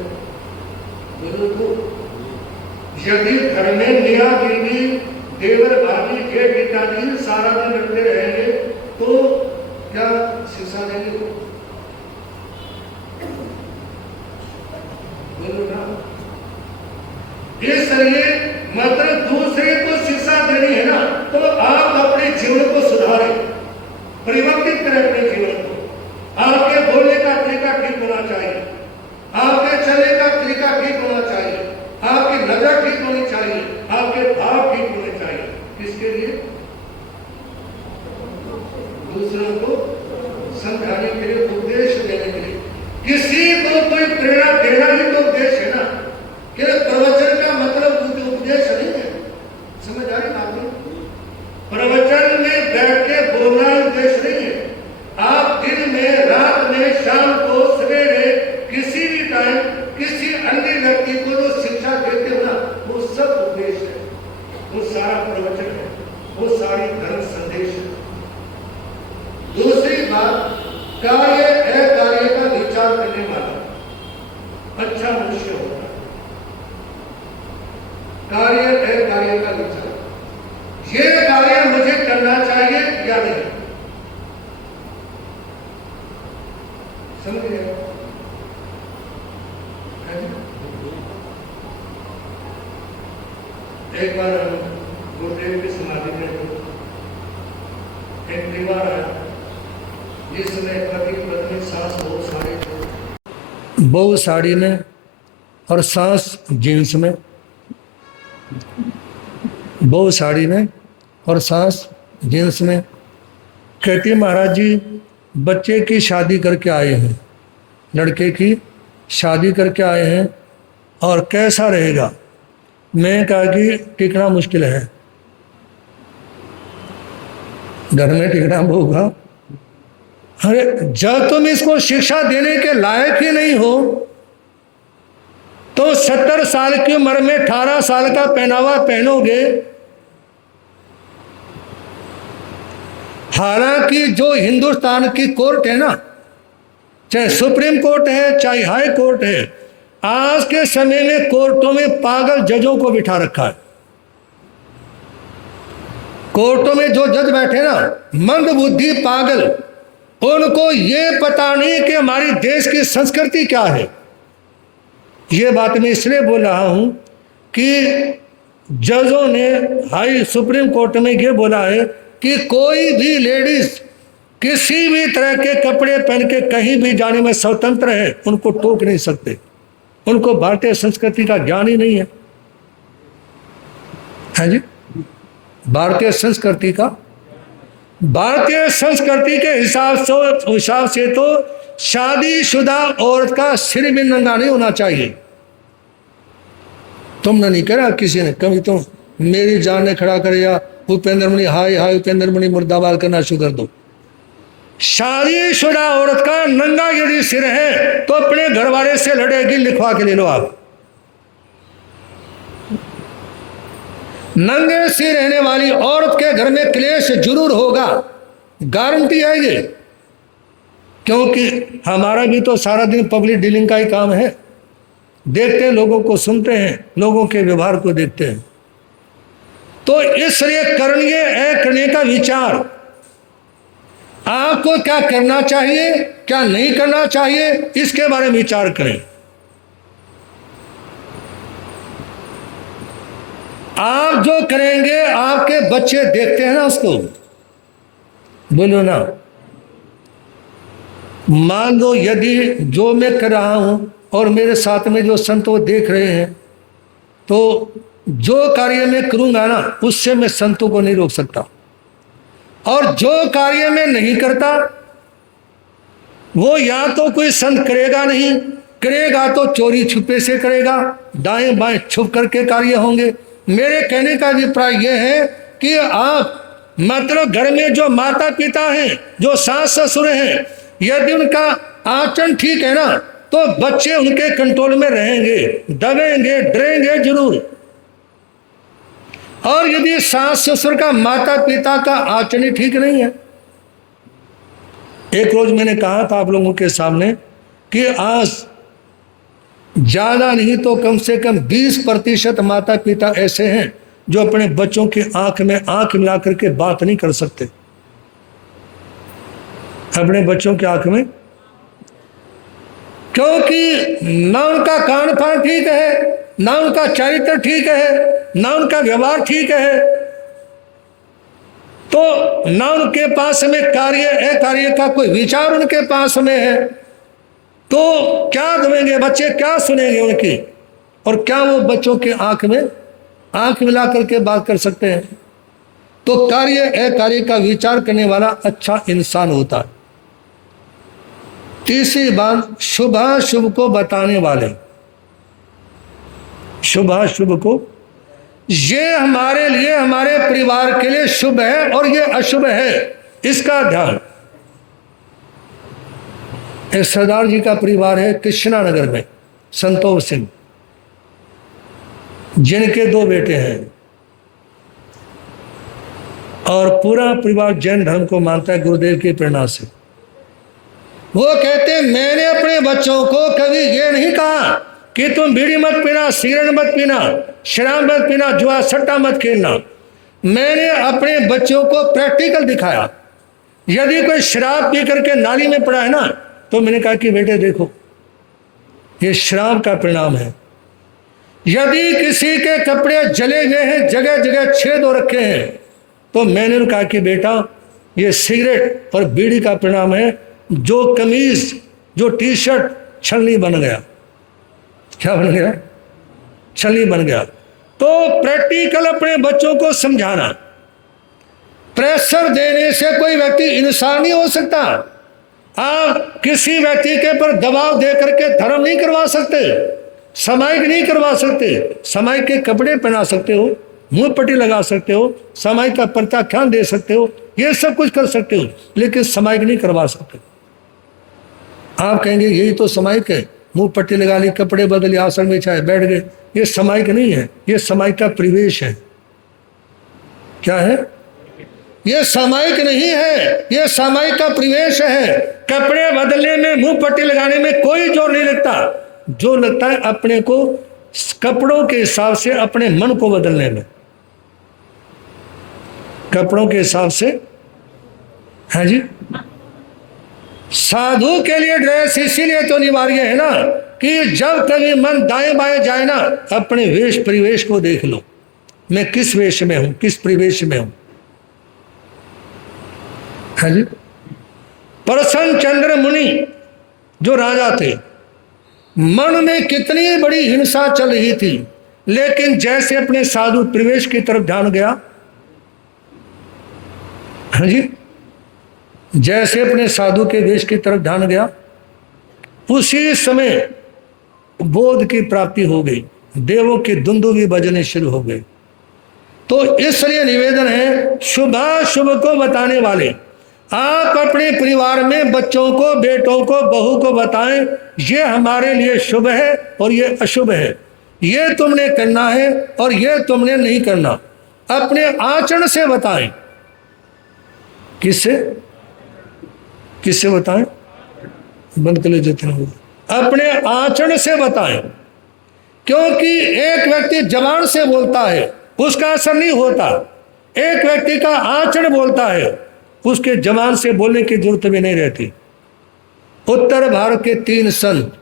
यदि घर में मियां बीवी देवर भाभी जेठ पिताजी सारा दिन रखते रहेंगे तो क्या शिक्षा देंगे? बोलो ना। इसलिए मतलब दूसरे को शिक्षा देनी है ना, तो आप अपने जीवन को सुधारें, परिवर्तित करें अपने जीवन को। आपके बोलने का तरीका ठीक होना चाहिए, आपके चलने का तरीका ठीक होना चाहिए, आपकी नजर ठीक होनी चाहिए, आपके भाव ठीक होने चाहिए। किसके लिए? दूसरों को समझाने के लिए, उपदेश देने के लिए। किसी को कोई प्रेरणा देना ही तो उद्देश्य है ना, कि प्रवचन का मतलब उपदेश नहीं है। समझ आ रही बात? प्रवचन में बैठ के बोलना उद्देश्य नहीं है। आप दिन में, रात में, शाम को, सवेरे, किसी भी टाइम किसी अन्य व्यक्ति को जो शिक्षा देते हो ना, वो सब उपदेश है, वो सारा प्रवचन है, वो सारी धर्म संदेश है। दूसरी बात, कार्य अकार्य का विचार करने वाला अच्छा मनुष्य होता है। कार्य अकार्य का विचार, ये कार्य मुझे करना चाहिए या नहीं, समझ गए? एक बार हम गुरुदेव की समाधि में एक दीवार है जिसमें पति पत्नी सास बहु साड़ी में और सास जींस में, बहु साड़ी में और सास जींस में। कहती महाराज जी बच्चे की शादी करके आए हैं, लड़के की शादी करके आए हैं और कैसा रहेगा? मैं कहा कि टिकना मुश्किल है, घर में टिकना होगा। अरे जब तुम इसको शिक्षा देने के लायक ही नहीं हो तो 70 साल की उम्र में 18 साल का पहनावा पहनोगे। हालांकि जो हिंदुस्तान की कोर्ट है ना, चाहे सुप्रीम कोर्ट है चाहे हाई कोर्ट है, आज के समय में कोर्टों में पागल जजों को बिठा रखा है। कोर्टों में जो जज बैठे ना, मंद बुद्धि पागल, उनको ये पता नहीं कि हमारी देश की संस्कृति क्या है। ये बात मैं इसलिए बोल रहा हूं कि जजों ने हाई सुप्रीम कोर्ट में ये बोला है कि कोई भी लेडीज किसी भी तरह के कपड़े पहन के कहीं भी जाने में स्वतंत्र है, उनको टोक नहीं सकते। उनको भारतीय संस्कृति का ज्ञान ही नहीं है, है जी। भारतीय संस्कृति के हिसाब से तो शादीशुदा औरत का सिर भी नंगा नहीं होना चाहिए। तुमने नहीं करा, किसी ने कभी तुम मेरी जान ने खड़ा कर या उपेंद्र मणि हाय हाय उपेंद्र मणि मुर्दाबाद करना शुरू कर दो। शादीशुदा औरत का नंगा यदि सिर है तो अपने घर वाले से लड़ेगी, लिखवा के ले लो आप। नंगे सिर रहने वाली औरत के घर में क्लेश जरूर होगा, गारंटी है ये, क्योंकि हमारा भी तो सारा दिन पब्लिक डीलिंग का ही काम है। देखते हैं, लोगों को सुनते हैं, लोगों के व्यवहार को देखते हैं। तो इसलिए करणीय है करने का विचार, आपको क्या करना चाहिए क्या नहीं करना चाहिए इसके बारे में विचार करें। आप जो करेंगे आपके बच्चे देखते हैं ना उसको, बोलो ना। मान लो यदि जो मैं कर रहा हूं और मेरे साथ में जो संत वो देख रहे हैं, तो जो कार्य मैं करूंगा ना उससे मैं संतों को नहीं रोक सकता, और जो कार्य मैं नहीं करता वो या तो कोई संत करेगा नहीं, करेगा तो चोरी छुपे से करेगा, दाएं बाएं छुप करके कार्य होंगे। मेरे कहने का अभिप्राय यह है कि आप मतलब घर में जो माता पिता हैं, जो सास ससुर हैं, यदि उनका आचरण ठीक है ना तो बच्चे उनके कंट्रोल में रहेंगे, दबेंगे डरेंगे जरूर। और यदि सास ससुर का माता पिता का आचरण ठीक नहीं है, एक रोज मैंने कहा था आप लोगों के सामने कि आज ज्यादा नहीं तो कम से कम 20% माता पिता ऐसे हैं जो अपने बच्चों की आंख में आंख मिला करके बात नहीं कर सकते, अपने बच्चों की आंख में, क्योंकि ना उनका कान पान ठीक है, ना उनका चरित्र ठीक है, ना उनका व्यवहार ठीक है, तो ना उनके पास में कार्य अकार्य का कोई विचार उनके पास में है, तो क्या दबेंगे बच्चे, क्या सुनेंगे उनकी, और क्या वो बच्चों की आंख में आंख मिला करके बात कर सकते हैं। तो कार्य अकार्य का विचार करने वाला अच्छा इंसान होता है। तीसरी बात, शुभाशुभ को बताने वाले, शुभाशुभ को, ये हमारे लिए हमारे परिवार के लिए शुभ है और ये अशुभ है, इसका ध्यान। एक सरदार जी का परिवार है कृष्णा नगर में, संतोष सिंह, जिनके 2 बेटे हैं और पूरा परिवार जैन धर्म को मानता है गुरुदेव की प्रेरणा से। वो कहते हैं मैंने अपने बच्चों को कभी ये नहीं कहा कि तुम बीड़ी मत पीना, सिगरेट मत पीना, शराब मत पीना, जुआ सट्टा मत खेलना। मैंने अपने बच्चों को प्रैक्टिकल दिखाया। यदि कोई शराब पी करके नाली में पड़ा है ना, तो मैंने कहा कि बेटे देखो ये शराब का परिणाम है। यदि किसी के कपड़े जले हुए हैं, जगह जगह छेद हो रखे हैं, तो मैंने कहा कि बेटा ये सिगरेट और बीड़ी का परिणाम है। जो कमीज जो टी शर्ट छलनी बन गया, क्या बन गया, छलनी बन गया। तो प्रैक्टिकल अपने बच्चों को समझाना। प्रेशर देने से कोई व्यक्ति इंसान नहीं हो सकता। आप किसी व्यक्ति के पर दबाव दे करके धर्म नहीं करवा सकते, सामायिक नहीं करवा सकते। सामायिक के कपड़े पहना सकते हो, मुंह पट्टी लगा सकते हो, सामायिक का प्रत्याख्यान दे सकते हो, ये सब कुछ कर सकते हो, लेकिन सामायिक नहीं करवा सकते। आप कहेंगे यही तो सामायिक है, मुंह पट्टी लगा ली, कपड़े बदले, आसन में छाए, बैठ गए। ये सामायिक नहीं है, ये सामायिक का परिवेश है। क्या है? ये सामायिक नहीं है, ये सामायिक का परिवेश है। कपड़े बदलने में, मुंह पट्टी लगाने में कोई जोर नहीं लगता। जो लगता है अपने को कपड़ों के हिसाब से अपने मन को बदलने में, कपड़ों के हिसाब से। है जी, साधु के लिए ड्रेस इसीलिए तो अनिवार्य है ना कि जब कभी मन दाएं बाएं जाए ना, अपने वेश परिवेश को देख लो, मैं किस वेश में हूं, किस परिवेश में हूं। है जी, प्रसन्न चंद्र मुनि जो राजा थे, मन में कितनी बड़ी हिंसा चल रही थी, लेकिन जैसे अपने साधु परिवेश की तरफ ध्यान गया, है जी, जैसे अपने साधु के वेश की तरफ ध्यान गया, उसी समय बोध की प्राप्ति हो गई, देवों की दुंदुभी बजने शुरू हो गई। तो इसलिए निवेदन है, शुभाशुभ को बताने वाले आप अपने परिवार में बच्चों को, बेटों को, बहू को बताएं, ये हमारे लिए शुभ है और ये अशुभ है, ये तुमने करना है और ये तुमने नहीं करना। अपने आचरण से बताएं। किससे? किससे बताएं? बंद कर ले जितने हो, अपने आचरण से बताएं। क्योंकि एक व्यक्ति जबान से बोलता है उसका असर नहीं होता। एक व्यक्ति का आचरण बोलता है, उसके जबान से बोलने की जरूरत भी नहीं रहती। उत्तर भारत के 3 संत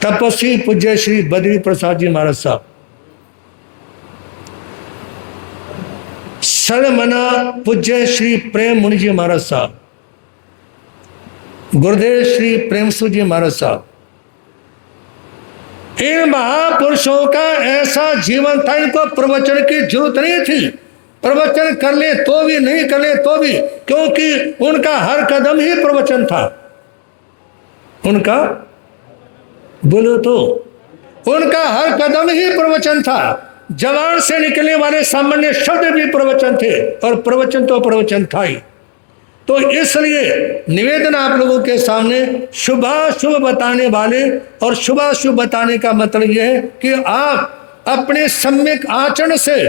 तपस्वी पूज्य श्री बद्री प्रसाद जी महाराज साहब, सड़मना पूज्य श्री प्रेम मुनि जी महाराज साहब, गुरुदेव श्री प्रेमसु जी महाराज साहब, इन महापुरुषों का ऐसा जीवन था, इनको प्रवचन की जरूरत नहीं थी। प्रवचन कर ले तो भी, नहीं कर ले तो भी, क्योंकि उनका हर कदम ही प्रवचन था। उनका बोलो तो, उनका हर कदम ही प्रवचन था। जबान से निकलने वाले सामान्य शब्द भी प्रवचन थे, और प्रवचन तो प्रवचन था ही। तो इसलिए निवेदन आप लोगों के सामने, शुभाशुभ बताने वाले, और शुभाशुभ बताने का मतलब यह है कि आप अपने सम्यक आचरण से,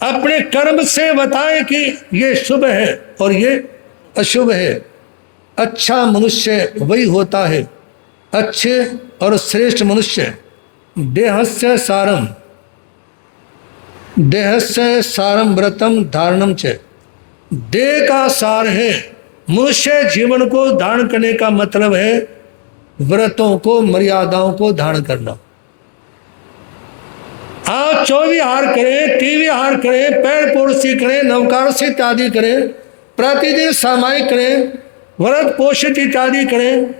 अपने कर्म से बताएं कि ये शुभ है और ये अशुभ है। अच्छा मनुष्य वही होता है, अच्छे और श्रेष्ठ मनुष्य। देहस्य सारम, देहस्य सारम व्रतम धारणम च। देह का सार है, मनुष्य जीवन को धारण करने का मतलब है व्रतों को, मर्यादाओं को धारण करना। आप 24 हार करें, 30 हार करें, पैर पोड़सी करें, नवकारसी इत्यादि करें, प्रतिदिन सामायिक करें, व्रत पोषित इत्यादि करें,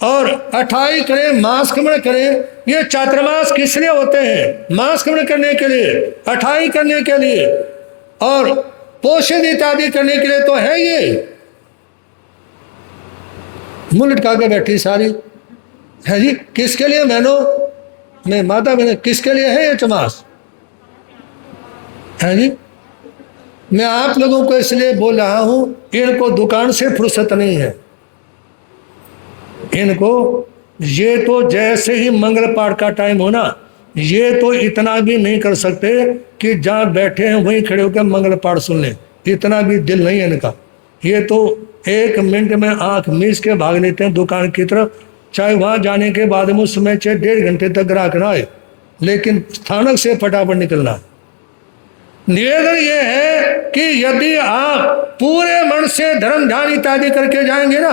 और 28 करें, मांस क्रमण करें। ये चातुर्मास किस लिए होते हैं? मांस क्रमण करने के लिए, 28 करने के लिए, और पोषित इत्यादि करने के लिए तो है। ये मुंह लटका के बैठी सारी है जी, किसके लिए बहनों, मैं माता बहन, किसके लिए है ये चमास? है जी, मैं आप लोगों को इसलिए बोल रहा हूं, इनको दुकान से फुर्सत नहीं है। इनको ये तो जैसे ही मंगल पाठ का टाइम हो ना, ये तो इतना भी नहीं कर सकते कि जहाँ बैठे हैं वहीं खड़े होकर मंगल पाठ सुन लें, इतना भी दिल नहीं है इनका। ये तो 1 मिनट में आंख मीच के भाग लेते हैं दुकान की तरफ, चाहे वहाँ जाने के बाद में उस समय 1.5 घंटे तक ग्राहक ना आए, लेकिन स्थानक से फटाफट निकलना है। निवेदन ये है कि यदि आप पूरे मन से धर्म ध्यान इत्यादि करके जाएंगे ना,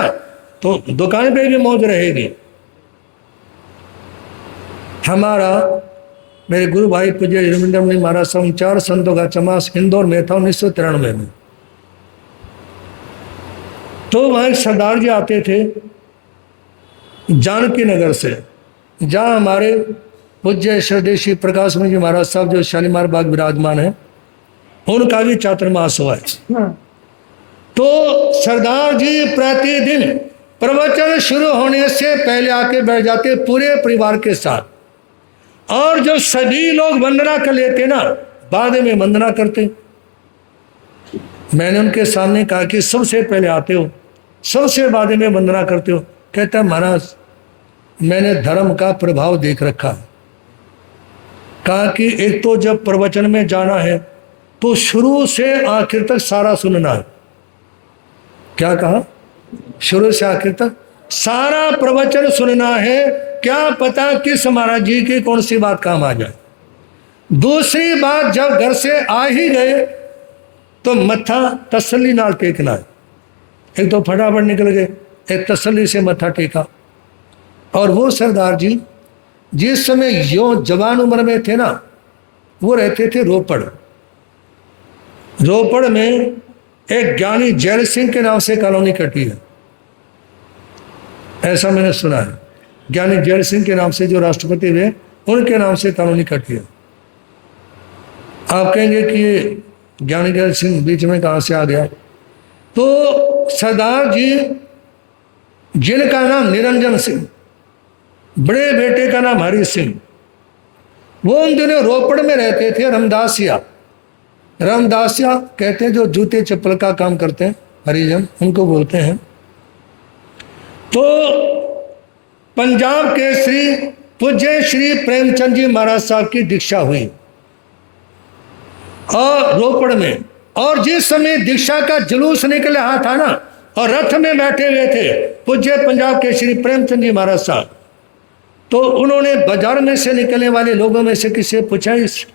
तो दुकान पे भी मौज रहेगी। हमारा, मेरे गुरु भाई पूज्य रविंद्र मुनि महाराज साहब 4 संतों का चमास इंदौर में था 1993 में। तो वहाँ एक सरदार जी आते थे जानकी नगर से, जहाँ हमारे पूज्य श्रद्धेशी प्रकाश मुनि जी महाराज साहब जो शालीमार बाग विराजमान है, उनका भी चातुर्मास हुआ है। तो सरदार जी प्रतिदिन प्रवचन शुरू होने से पहले आके बैठ जाते पूरे परिवार के साथ, और जो सभी लोग वंदना कर लेते ना, बाद में वंदना करते। मैंने उनके सामने कहा कि सबसे पहले आते हो, सबसे बाद में वंदना करते हो। कहता महाराज मैंने धर्म का प्रभाव देख रखा है। कहा कि एक तो जब प्रवचन में जाना है तो शुरू से आखिर तक सारा सुनना है। क्या कहा? शुरू से आखिर तक सारा प्रवचन सुनना है, क्या पता किस महाराज जी की कौन सी बात काम आ जाए। दूसरी बात, जब घर से आ ही गए तो मत्था तसल्ली नाल टेकना है। एक तो फटाफट निकल गए, एक तसल्ली से मत्था टेका। और वो सरदार जी जिस समय यो जवान उम्र में थे ना, वो रहते थे रोपड़। रोपड़ में एक ज्ञानी जैल सिंह के नाम से कॉलोनी कटी है, ऐसा मैंने सुना है। ज्ञानी जैल सिंह के नाम से जो राष्ट्रपति हुए, उनके नाम से कॉलोनी कटी है। आप कहेंगे कि ये ज्ञानी जैल सिंह बीच में कहाँ से आ गया? तो सरदार जी जिनका नाम निरंजन सिंह, बड़े बेटे का नाम हरि सिंह, वो उन दिनों रोपड़ में रहते थे। रामदासिया, रामदासिया कहते हैं जो जूते चप्पल का काम करते हैं, हरिजन उनको बोलते हैं। तो पंजाब के श्री पूज्य श्री प्रेमचंद जी महाराज साहब की दीक्षा हुई और रोपड़ में, और जिस समय दीक्षा का जुलूस निकल रहा था ना, और रथ में बैठे हुए थे पूज्य पंजाब के श्री प्रेमचंद जी महाराज साहब, तो उन्होंने बाजार में से निकलने वाले लोगों में से किसी से पूछा, इस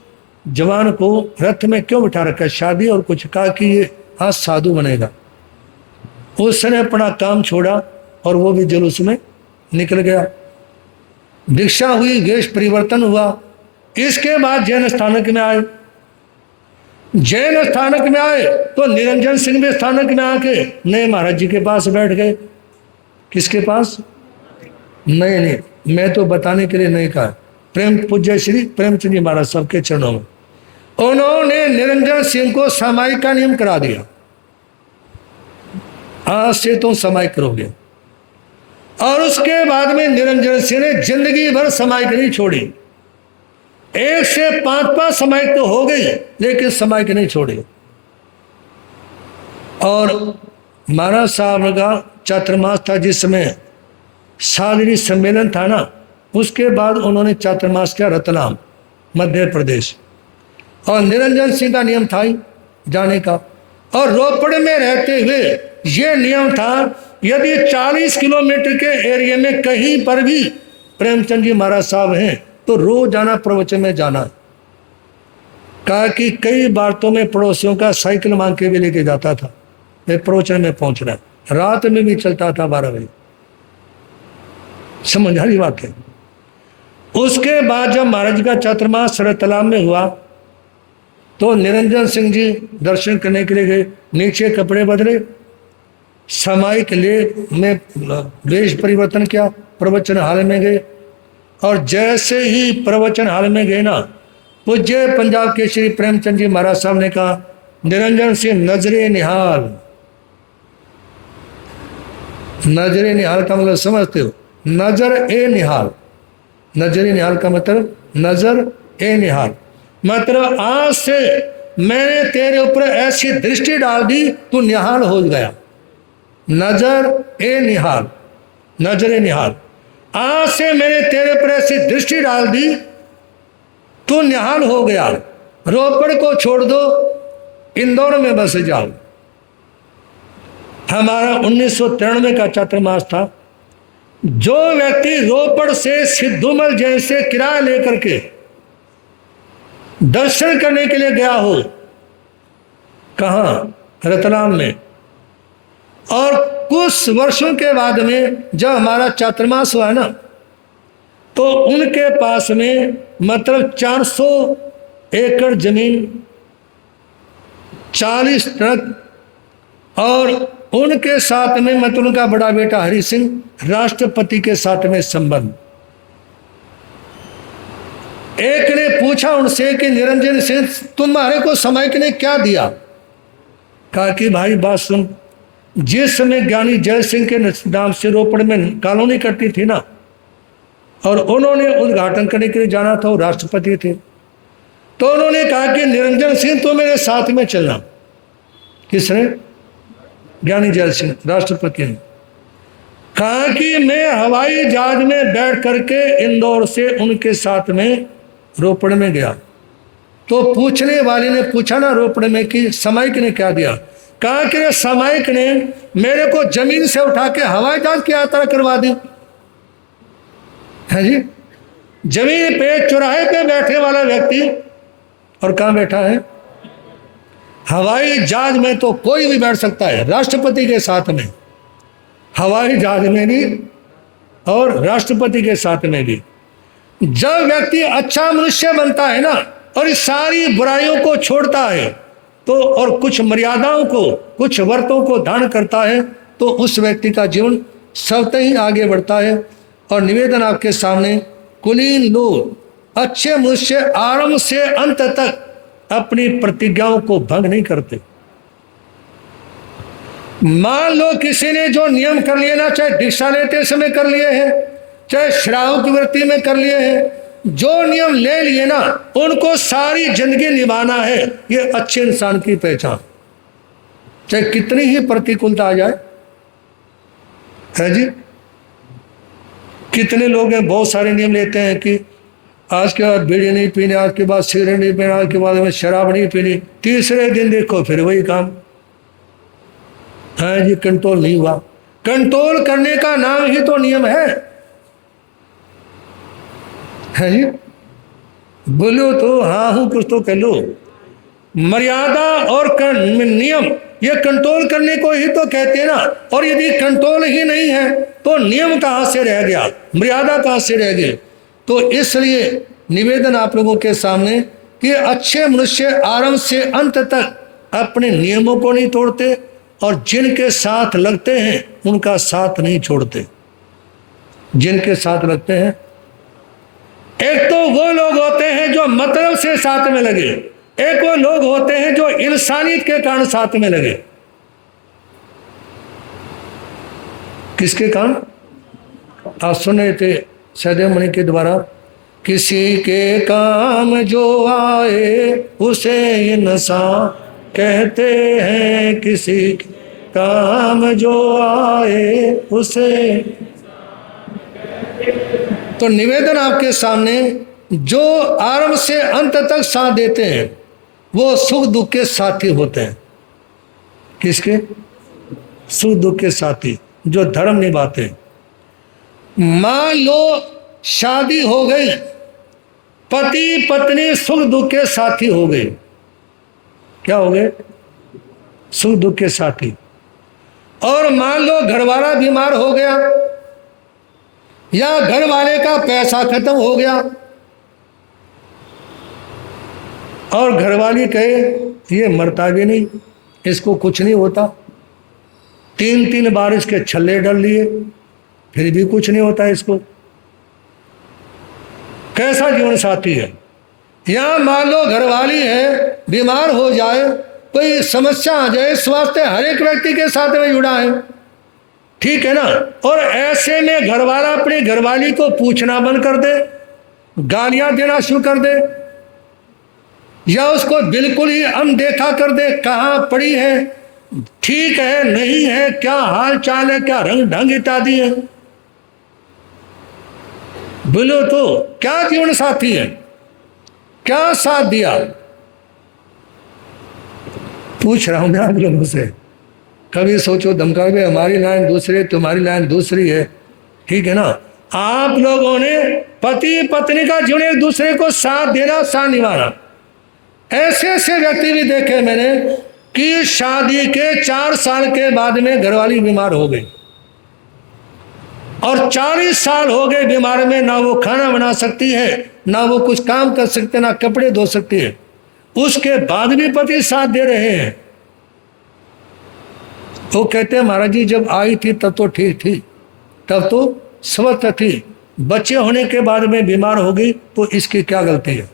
जवान को रथ में क्यों बिठा रखा, शादी और कुछ? कहा कि ये आज साधु बनेगा। उसने अपना काम छोड़ा और वो भी जुलूस में निकल गया। दीक्षा हुई, वेश परिवर्तन हुआ। इसके बाद जैन स्थानक में आए। जैन स्थानक में आए तो निरंजन सिंह भी स्थानक में आके नए महाराज जी के पास बैठ गए। किसके पास? नहीं, मैं तो बताने के लिए नहीं कहा। प्रेम पूज्य श्री प्रेमचंद जी महाराज साहब के चरणों में उन्होंने निरंजन सिंह को सामायिक का नियम करा दिया, आज से तुम सामायिक करोगे। और उसके बाद में निरंजन सिंह ने जिंदगी भर सामायिक नहीं छोड़ी। 1 से 5 सामायिक तो हो गई, लेकिन सामायिक नहीं छोड़ी। और महाराज साहब का चातुर्मास था, जिसमें सादरी सम्मेलन था ना, उसके बाद उन्होंने चातुर्मास किया रतलाम, मध्य प्रदेश। और निरंजन सिंह का नियम था ही जाने का। और रोपड़ में रहते हुए ये नियम था, यदि 40 किलोमीटर के एरिया में कहीं पर भी प्रेमचंद जी महाराज साहब हैं तो रोज जाना, प्रवचन में जाना। कहा कि कई बार तो मैं पड़ोसियों का साइकिल मांग के भी लेके जाता था, मैं प्रवचन में पहुंचना। रात में भी चलता था 12 बजे। समझ रही बात है। उसके बाद जब महाराज का चातुर्मास रतलाम में हुआ तो निरंजन सिंह जी दर्शन करने के लिए गए। नीचे कपड़े बदले, सामायिक ले में वेश परिवर्तन किया, प्रवचन हाल में गए। और जैसे ही प्रवचन हाल में गए ना, पूज्य पंजाब के श्री प्रेमचंद जी महाराज साहब ने कहा, निरंजन सिंह नजरे निहाल। नजरे निहाल का मतलब समझते हो? नजर ए निहाल। नजरे निहाल का मतलब नजर ए निहाल, मतलब आज से मैंने तेरे ऊपर ऐसी दृष्टि डाल दी, तू निहाल हो गया। नजर ए निहाल, नजर ए निहाल। आज से मैंने तेरे पर ऐसी दृष्टि डाल दी, तू निहाल हो गया। रोपड़ को छोड़ दो, इंदौर में बस जाओ। हमारा 1993 का चातुर्मास था। जो व्यक्ति रोपड़ से सिद्धूमल जैन से किराया लेकर के दर्शन करने के लिए गया हो, कहाँ? रतलाम में। और कुछ वर्षों के बाद में जब हमारा चातुर्मास हुआ ना, तो उनके पास में मतलब 400 एकड़ जमीन, 40 ट्रक, और उनके साथ में मतलब उनका बड़ा बेटा हरि सिंह, राष्ट्रपति के साथ में संबंध। एक ने पूछा उनसे कि निरंजन सिंह, तुम्हारे को सामायिक ने क्या दिया? कहा कि भाई बात सुन, जिस समय ज्ञानी जय सिंह के नाम से रोपड़ में कॉलोनी कटती थी ना, और उन्होंने उद्घाटन करने के लिए जाना था, वो राष्ट्रपति थे, तो उन्होंने कहा कि निरंजन सिंह तो मेरे साथ में चलना। किसने? ज्ञानी जय सिंह, राष्ट्रपति ने कहा कि मैं हवाई जहाज में बैठ करके इंदौर से उनके साथ में रोपड़ में गया। तो पूछने वाले ने पूछा ना रोपड़ में कि सामायिक ने क्या दिया? कहा कि सामायिक ने मेरे को जमीन से उठा के हवाई जहाज की यात्रा करवा दी है जी। जमीन पे चौराहे पे बैठने वाला व्यक्ति, और कहाँ बैठा है? हवाई जहाज में तो कोई भी बैठ सकता है, राष्ट्रपति के साथ में, हवाई जहाज में भी और राष्ट्रपति के साथ में भी। जब व्यक्ति अच्छा मनुष्य बनता है ना, और इस सारी बुराइयों को छोड़ता है, तो और कुछ मर्यादाओं को, कुछ वर्तों को धारण करता है, तो उस व्यक्ति का जीवन स्वतः ही आगे बढ़ता है। और निवेदन आपके सामने, कुलीन लोग, अच्छे मनुष्य आरंभ से अंत तक अपनी प्रतिज्ञाओं को भंग नहीं करते। मान लो किसी ने जो नियम कर लिए ना, चाहे दीक्षा लेते समय कर लिए हैं, चाहे श्रावक की वृत्ति में कर लिए हैं, जो नियम ले लिए ना, उनको सारी जिंदगी निभाना है। ये अच्छे इंसान की पहचान, चाहे कितनी ही प्रतिकूलता आ जाए, है जी। कितने लोग हैं, बहुत सारे नियम लेते हैं कि आज के बाद बीड़ी नहीं पीनी, आज के बाद सिगरेट नहीं पीना, आज के बाद में शराब नहीं पीनी। तीसरे दिन देखो फिर वही काम है जी, कंट्रोल नहीं हुआ। कंट्रोल करने का नाम ही तो नियम है। है जी, बोलो तो हाँ हूं कुछ तो कह लो। मर्यादा और नियम ये कंट्रोल करने को ही तो कहते हैं ना। और यदि कंट्रोल ही नहीं है तो नियम कहाँ से रह गया, मर्यादा कहाँ से रह गई। तो इसलिए निवेदन आप लोगों के सामने कि अच्छे मनुष्य आरंभ से अंत तक अपने नियमों को नहीं तोड़ते और जिनके साथ लगते हैं उनका साथ नहीं छोड़ते। जिनके साथ लगते हैं, एक तो वो लोग होते हैं जो मतलब से साथ में लगे, एक वो लोग होते हैं जो इंसानियत के कारण साथ में लगे। किसके कारण? आप सुन रहे थे सहदेव मणि के द्वारा, किसी के काम जो आए उसे इंसान कहते हैं, किसी के काम जो आए उसे। तो निवेदन आपके सामने, जो आरंभ से अंत तक साथ देते हैं वो सुख दुख के साथी होते हैं। किसके? सुख दुख के साथी, जो धर्म निभाते हैं। मान लो शादी हो गई, पति पत्नी सुख दुख के साथी हो गए। क्या हो गए? सुख दुख के साथी। और मान लो घरवाला बीमार हो गया या घर वाले का पैसा खत्म हो गया और घरवाली कहे ये मरता भी नहीं, इसको कुछ नहीं होता, 3 बार इसके छल्ले डल लिए फिर भी कुछ नहीं होता इसको। कैसा जीवन साथी है? या मान लो घरवाली है, बीमार हो जाए, कोई समस्या आ जाए, इस वास्ते हर एक व्यक्ति के साथ में जुड़ा है, ठीक है ना। और ऐसे में घरवाला अपनी घरवाली को पूछना बंद कर दे, गालियां देना शुरू कर दे, या उसको बिल्कुल ही अनदेखा कर दे, कहाँ पड़ी है, ठीक है नहीं है, क्या हाल चाल है, क्या रंग ढंग इत्यादि है। बोलो तो क्या जीवन साथी है? क्या साथ दिया? पूछ रहा हूं मैं आप लोगों से। कभी सोचो धमका भी, हमारी लाइन दूसरी, तुम्हारी लाइन दूसरी है, ठीक है ना। आप लोगों ने पति पत्नी का जीवन एक दूसरे को साथ देना, साथ निभाना। ऐसे ऐसे व्यक्ति भी देखे मैंने कि शादी के 4 साल के बाद में घरवाली बीमार हो गई और 40 साल हो गए बीमार में, ना वो खाना बना सकती है, ना वो कुछ काम कर सकते, ना कपड़े धो सकती है, उसके बाद भी पति साथ दे रहे हैं। वो कहते हैं महाराज जी जब आई थी तब तो ठीक थी, तब तो स्वस्थ थी, बच्चे होने के बाद में बीमार हो गई तो इसकी क्या गलती है?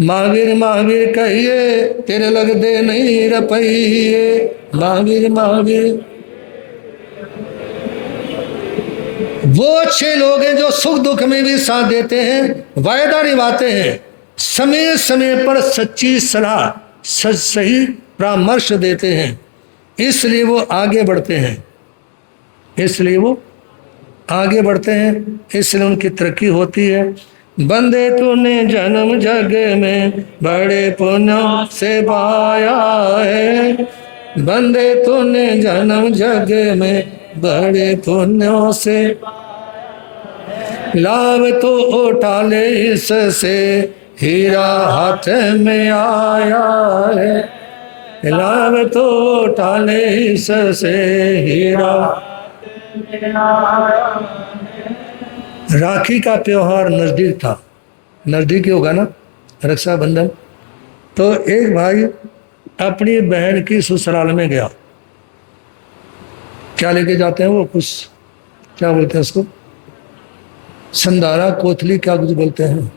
महावीर महावीर कहिए तेरे लग दे नहीं रपइए, महावीर महावीर। वो अच्छे लोग हैं जो सुख दुख में भी साथ देते हैं, वायदा निभाते हैं, समय समय पर सच्ची सलाह, सही परामर्श देते हैं, इसलिए वो आगे बढ़ते हैं, इसलिए वो आगे बढ़ते हैं, इसलिए उनकी तरक्की होती है। बंदे तूने जन्म जग में बड़े पुण्यों से पाया है, बंदे तूने जन्म जग में बड़े पुण्यों से, लाभ तो उठा ले इससे हीरा हाथ में आया है, लाभ तो उठा ले इससे हीरा। राखी का त्योहार नजदीक था, नजदीक ही होगा ना, रक्षाबंधन। तो एक भाई अपनी बहन की ससुराल में गया, क्या लेके जाते हैं वो, कुछ क्या बोलते हैं उसको, संधारा कोथली क्या कुछ बोलते हैं,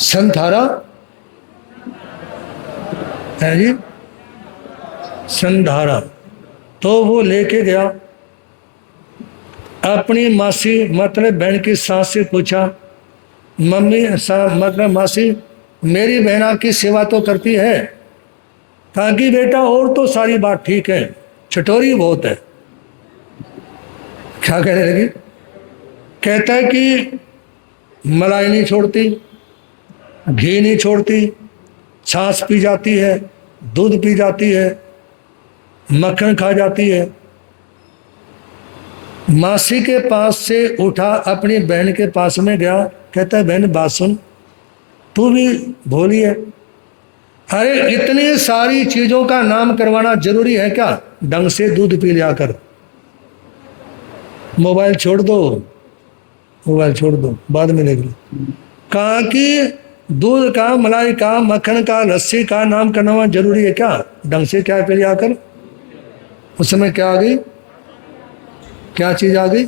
संधारा है जी, संधारा। तो वो लेके गया, अपनी मासी मतलब बहन की सास से पूछा, मम्मी मतलब मासी मेरी बहन आपकी सेवा तो करती है? कहा कि बेटा और तो सारी बात ठीक है, चटोरी बहुत है। क्या कहने लगी? कहता है कि मलाई नहीं छोड़ती, घी नहीं छोड़ती, छाछ पी जाती है, दूध पी जाती है, मक्खन खा जाती है। मासी के पास से उठा, अपनी बहन के पास में गया, कहता है बहन बात सुन, तू भी भोली है। अरे इतनी सारी चीजों का नाम करवाना जरूरी है क्या? ढंग से दूध पी लिया कर, मोबाइल छोड़ दो, मोबाइल छोड़ दो, बाद में देख लो। कहा कि दूध का, मलाई का, मक्खन का, लस्सी का नाम करना जरूरी है क्या? ढंग से क्या पी लिया कर। उस समय क्या आ गई, क्या चीज आ गई?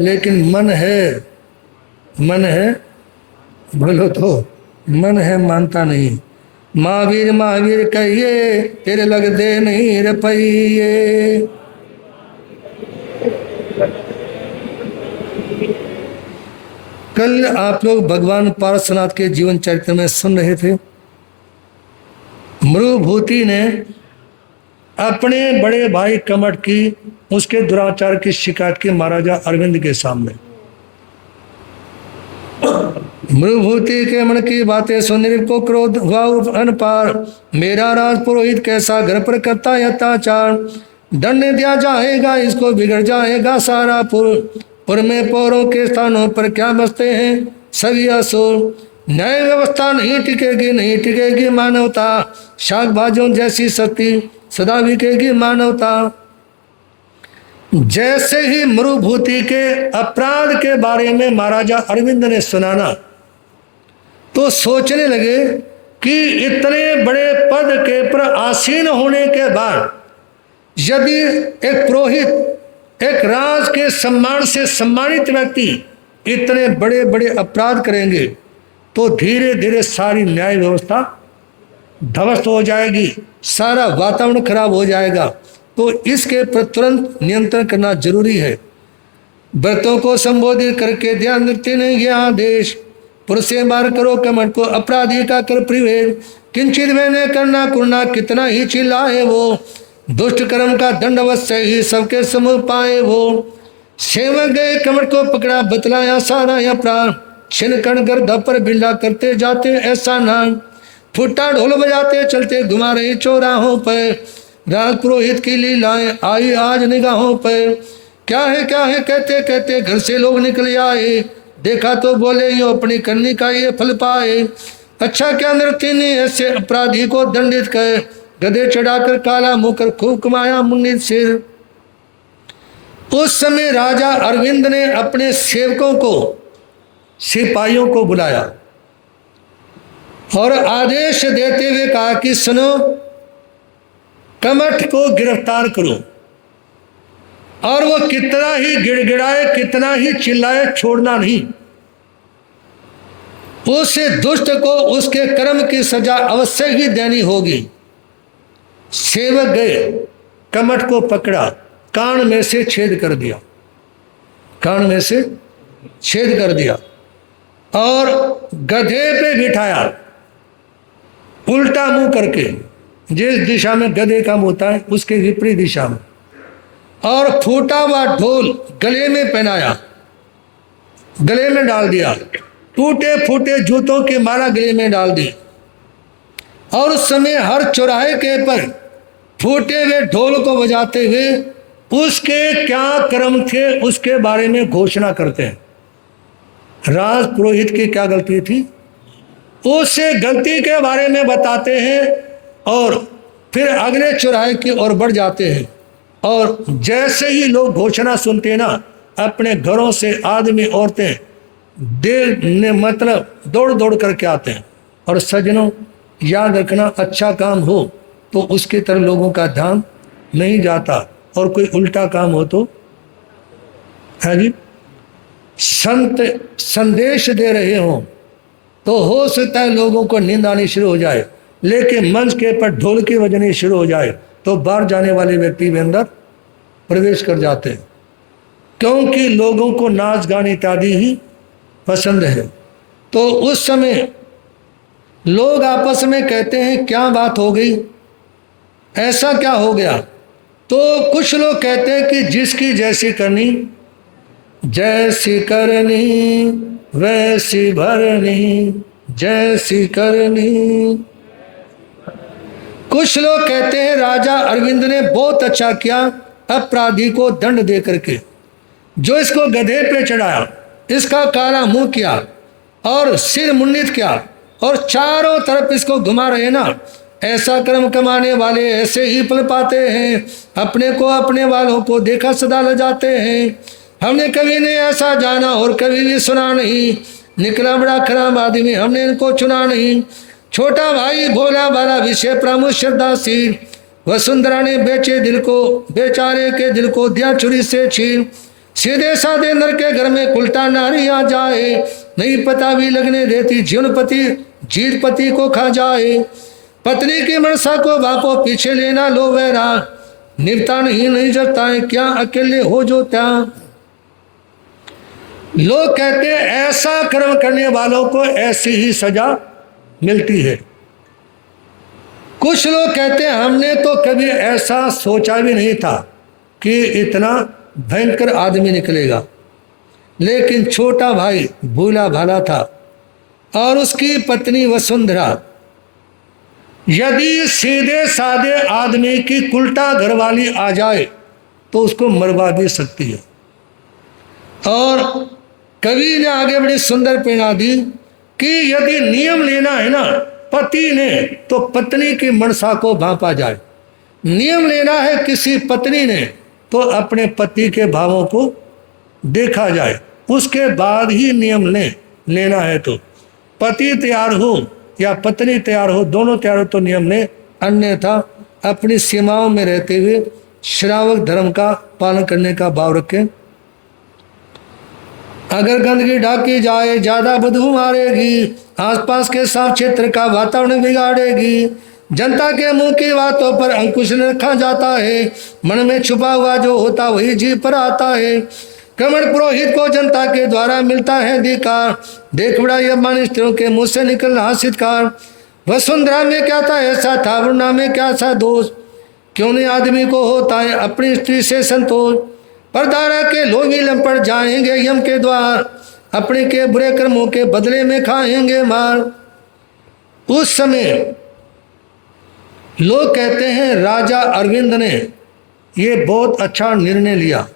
लेकिन मन है, मन है, बोलो तो मन है मानता नहीं। महावीर महावीर कहिए, तेरे लग दे नहीं रुपये। कल आप लोग भगवान पार्श्वनाथ के जीवन चरित्र में सुन रहे थे। मृभूति ने अपने बड़े भाई कमठ की, उसके दुराचार की शिकायत की महाराजा अरविंद के सामने। मृभूति के मन की बातें सुन को क्रोध हुआ अनपार। मेरा राज पुरोहित कैसा घर पर करता है अत्याचार, दंड दिया जाएगा इसको, बिगड़ जाएगा सारा पुर में पौरों के स्थानों पर क्या बसते हैं सभी असुर। न्याय व्यवस्था नहीं टिकेगी, नहीं टिकेगी मानवता, शाक भाजों जैसी सती सदा बिकेगी मानवता। जैसे ही मृभूति के अपराध के बारे में महाराजा अरविंद ने सुनाना, तो सोचने लगे कि इतने बड़े पद के पर आसीन होने के बाद यदि एक पुरोहित, एक राज के सम्मान से सम्मानित व्यक्ति इतने बड़े बड़े अपराध करेंगे, तो धीरे धीरे सारी न्याय व्यवस्था ध्वस्त हो जाएगी, सारा वातावरण खराब हो जाएगा। तो इसके पर तुरंत नियंत्रण करना जरूरी है। व्रतों को संबोधित करके ध्यान रखते नहीं ये आदेश, पुरुष मार करो कमठ को, अपराधी का कर प्रिवेद, किंचित मैंने करना कुरना, कितना ही चिल्लाए वो, दुष्ट कर्म का दंड अवश्य ही सबके समूह पाए वो। सेवक गए कमठ को पकड़ा, बतलाया सारा अपराध, छिन कण गर्द पर बिल्ला करते जाते ऐसा नाम, फुट्टा ढोल बजाते चलते घुमा रहे चौराहों पर, राज पुरोहित की लीलाएं आई आज निगाहों पर। क्या है कहते कहते घर से लोग निकल आए, देखा तो बोले यो अपनी करनी का ये फल पाए। अच्छा क्या नृत्य ने ऐसे अपराधी को दंडित कर, गधे चढ़ाकर काला मुकर खूब कमाया मुंडित सिर। उस समय राजा अरविंद ने अपने सेवकों को, सिपाहियों को बुलाया और आदेश देते हुए कहा कि सुनो, कमठ को गिरफ्तार करो, और वो कितना ही गिड़गिड़ाए, कितना ही चिल्लाए, छोड़ना नहीं। उसे दुष्ट को उसके कर्म की सजा अवश्य ही देनी होगी। सेवक गए, कमठ को पकड़ा, कान में से छेद कर दिया, कान में से छेद कर दिया, और गधे पे बिठाया उल्टा मुंह करके, जिस दिशा में गधे का मुंह होता है उसके विपरीत दिशा में, और फूटा हुआ ढोल गले में पहनाया, गले में डाल दिया, टूटे फूटे जूतों की माला गले में डाल दी, और उस समय हर चौराहे के पर फूटे हुए ढोल को बजाते हुए उसके क्या कर्म थे उसके बारे में घोषणा करते हैं। राज पुरोहित की क्या गलती थी, उससे गलती के बारे में बताते हैं, और फिर अगले चौराहे की ओर बढ़ जाते हैं। और जैसे ही लोग घोषणा सुनते हैं ना, अपने घरों से आदमी औरतें मतलब दौड़ दौड़ करके आते हैं। और सज्जनों याद रखना, अच्छा काम हो तो उसकी तरफ लोगों का ध्यान नहीं जाता, और कोई उल्टा काम हो तो है जी, संत संदेश दे रहे हों तो हो सकता है लोगों को नींद आनी शुरू हो जाए, लेकिन मंच के पर ढोल की बजनी शुरू हो जाए तो बाहर जाने वाले व्यक्ति भी अंदर प्रवेश कर जाते हैं, क्योंकि लोगों को नाच गान इत्यादि ही पसंद है। तो उस समय लोग आपस में कहते हैं क्या बात हो गई, ऐसा क्या हो गया। तो कुछ लोग कहते हैं कि जिसकी जैसी करनी, जैसी करनी वैसी भरनी, जैसी करनी। कुछ लोग कहते हैं राजा अरविंद ने बहुत अच्छा किया अपराधी को दंड दे करके, जो इसको गधे पे चढ़ाया, इसका काला मुंह किया और सिर मुंडित किया और चारों तरफ इसको घुमा रहे ना, ऐसा कर्म कमाने वाले ऐसे ही फल पाते हैं। अपने को अपने वालों को देखा सदा ल जाते हैं। हमने कभी नहीं ऐसा जाना और कभी भी सुना नहीं। निकला बड़ा खराब आदमी, हमने इनको चुना नहीं। छोटा भाई भोला भाला विषय प्रमुख श्रद्धाशील, वसुंधरा ने बेचारे के दिल को दिया छुरी से छीन। सीधे साधे नर के घर में उल्टा नारी आ जाए, नहीं पता भी लगने देती जीवनपति जीतपति को खा जाए। पत्नी की मनसा को बापो पीछे लेना लो वैरा, निभता नहीं जगता है क्या अकेले हो जो त्या। लोग कहते हैं ऐसा कर्म करने वालों को ऐसी ही सजा मिलती है। कुछ लोग कहते हैं हमने तो कभी ऐसा सोचा भी नहीं था कि इतना भयंकर आदमी निकलेगा। लेकिन छोटा भाई भोला भाला था और उसकी पत्नी वसुंधरा, यदि सीधे साधे आदमी की उल्टा घरवाली आ जाए तो उसको मरवा भी सकती है। और कवि ने आगे बड़ी सुंदर प्रेरणा दी कि यदि नियम लेना है ना पति ने, तो पत्नी की मनसा को भांपा जाए। नियम लेना है किसी पत्नी ने, तो अपने पति के भावों को देखा जाए, उसके बाद ही नियम लेना है। तो पति तैयार हो या पत्नी तैयार हो, दोनों तैयार हो तो नियम ले, अन्यथा अपनी सीमाओं में रहते हुए श्रावक धर्म का पालन करने का भाव रखें। अगर गंदगी ढाकी जाए ज्यादा बदबू मारेगी, आसपास के साफ क्षेत्र का वातावरण बिगाड़ेगी। जनता के मुंह की बातों पर अंकुश रखा जाता है, मन में छुपा हुआ जो होता वही जीभ पर आता है। कमर पुरोहित को जनता के द्वारा मिलता है अधिकार, देख बड़ा यमान स्त्रियों के मुंह से निकल रहा सितकार। वसुंधरा में क्या था ऐसा था, वरुणा में क्या सा दोष, क्यों नहीं आदमी को होता है अपनी स्त्री से संतोष। परदारा के लोभी लंपट जाएंगे यम के द्वार, अपने के बुरे कर्मों के बदले में खाएंगे मार। उस समय लोग कहते हैं राजा अरविंद ने ये बहुत अच्छा निर्णय लिया,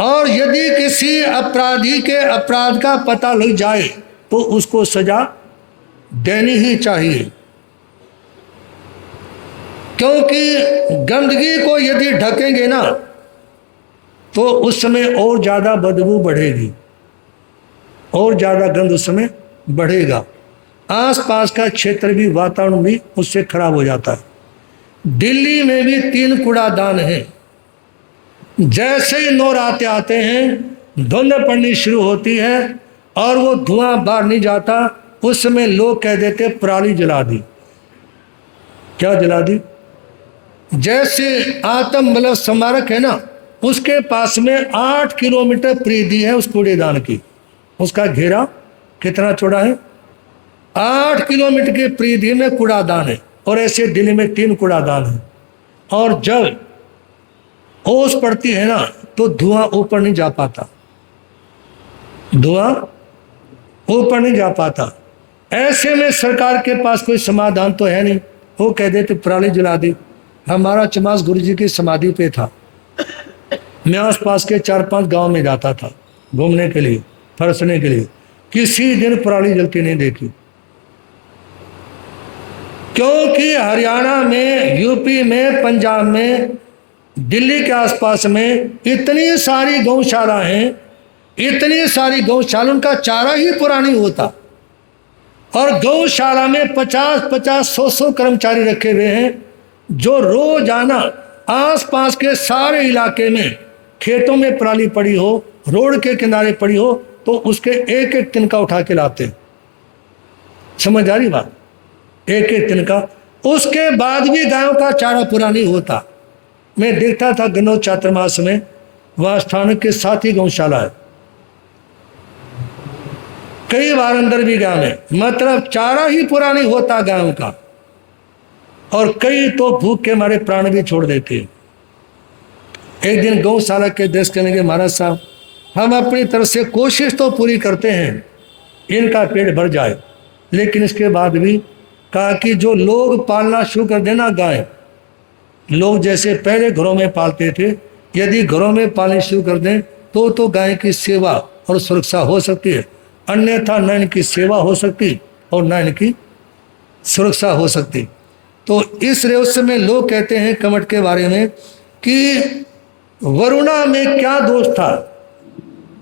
और यदि किसी अपराधी के अपराध का पता लग जाए तो उसको सजा देनी ही चाहिए, क्योंकि गंदगी को यदि ढकेंगे ना तो उस समय और ज़्यादा बदबू बढ़ेगी, और ज़्यादा गंद उस समय बढ़ेगा। आसपास का क्षेत्र भी, वातावरण भी उससे खराब हो जाता है। दिल्ली में भी 3 कूड़ादान हैं। जैसे ही नौराते आते हैं, धुंध पड़नी शुरू होती है और वो धुआं बाहर नहीं जाता, उस समय लोग कह देते पराली जला दी। क्या जला दी? जैसे आत्म बलव स्मारक है ना, उसके पास में 8 किलोमीटर परिधि है उस कूड़ेदान की। उसका घेरा कितना चौड़ा है? 8 किलोमीटर की परिधि में कूड़ादान है, और ऐसे दिल्ली में 3 कूड़ादान है। और जब ओस पड़ती है ना तो धुआं ऊपर नहीं जा पाता, धुआं ऊपर नहीं जा पाता। ऐसे में सरकार के पास कोई समाधान तो है नहीं, वो कह देते पराली जला दी। हमारा चमास गुरु जी की समाधि पे था, मैं आसपास के 4-5 गांव में जाता था घूमने के लिए, फरसने के लिए, किसी दिन पराली जलती नहीं देखी। क्योंकि हरियाणा में, यूपी में, पंजाब में, दिल्ली के आसपास में इतनी सारी गौशाला हैं, इतनी सारी गौशाला, उनका चारा ही पुरानी होता, और गौशाला में 50-50, 100-100 कर्मचारी रखे हुए हैं, जो रोजाना आसपास के सारे इलाके में खेतों में पराली पड़ी हो, रोड के किनारे पड़ी हो, तो उसके एक एक तिनका उठा के लाते। समझ आ रही बात? एक एक तिनका। उसके बाद भी गायों का चारा पूरा नहीं होता। मैं देखता था गन्नौर चातुर्मास में, वहाँ स्थानक के साथ ही गौशाला है, कई बार अंदर भी गया मैं, मतलब चारा ही पूरा नहीं होता गायों का, और कई तो भूख के मारे प्राण भी छोड़ देते हैं। एक दिन गौशाला के दर्श करने के महाराज साहब, हम अपनी तरफ से कोशिश तो पूरी करते हैं इनका पेट भर जाए, लेकिन इसके बाद भी कहा कि जो लोग पालना शुरू कर देना गाय, लोग जैसे पहले घरों में पालते थे यदि घरों में पालनी शुरू कर दें तो गाय की सेवा और सुरक्षा हो सकती है, अन्यथा न इनकी सेवा हो सकती और न इनकी सुरक्षा हो सकती। तो इस रहस्य में लोग कहते हैं कमठ के बारे में कि वरुणा में क्या दोष था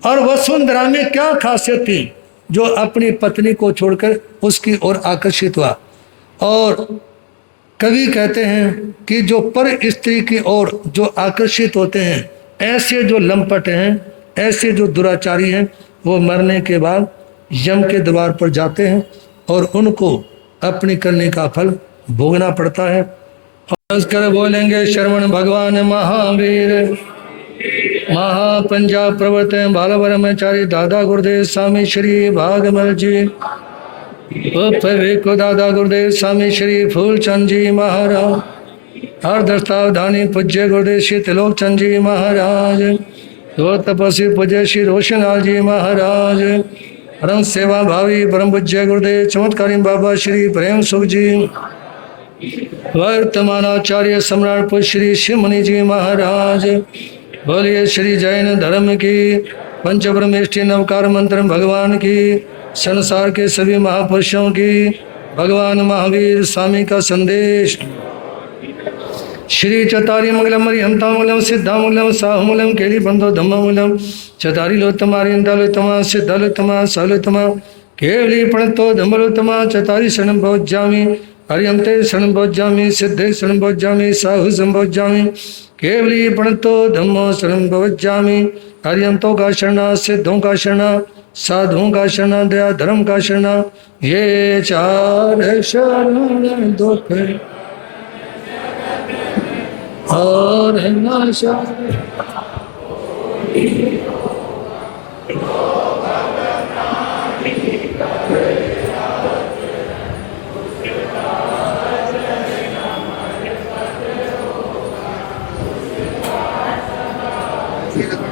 और वसुंधरा में क्या खासियत थी जो अपनी पत्नी को छोड़कर उसकी ओर आकर्षित हुआ। और कवि कहते हैं कि जो पर स्त्री की ओर जो आकर्षित होते हैं, ऐसे जो लंपट हैं, ऐसे जो दुराचारी हैं, वो मरने के बाद यम के द्वार पर जाते हैं और उनको अपनी करने का फल भोगना पड़ता है। कर बोलेंगे शरवण भगवान महावीर महापंजा प्रवर्तन बाल ब्रह्मचारी दादा गुरुदेव स्वामी श्री भागमल जी को दादा गुरुदेव स्वामी श्री फूलचंद जी महाराज हर दस्तावधानी पूज्य गुरुदेव श्री त्रिलोक चंद जी महाराज तो तपस्वी पूज्य श्री रोशनलाल जी महाराज परम सेवा भावी परम पूज्य गुरुदेव चमत्कारी बाबा श्री प्रेम सुख जी वर्तमान आचार्य सम्राट पुष्प श्री शिवमुनि जी महाराज। बोलिए श्री जैन धर्म की पंच ब्रह्मेष्टि नवकार मंत्र भगवान की, संसार के सभी महापुरुषों की, भगवान महावीर स्वामी का संदेश। श्री चतारी मंगलम हरिहंता मूलम सिद्धा मूलम साहु मूलम केली बंधो धम्म मूलम चतारी लोतमा रिंदालोतमा सिद्धालोतमा सालोतमा केवली प्रणतो धम्मलोतमा चतारी शरण भोज्यामि हरिहंते शरण भोज्यामि सिद्धे शरण भोज्यामि साहु संभोज्यामि केवली प्रणतो धम्मो शरण भोज्यामि हरिहंतों का शरणा सिद्धों का शरणा साधुओं का शरणा दया धर्म का शरणा ये चार शरण दुख और नाशा। ठीक है।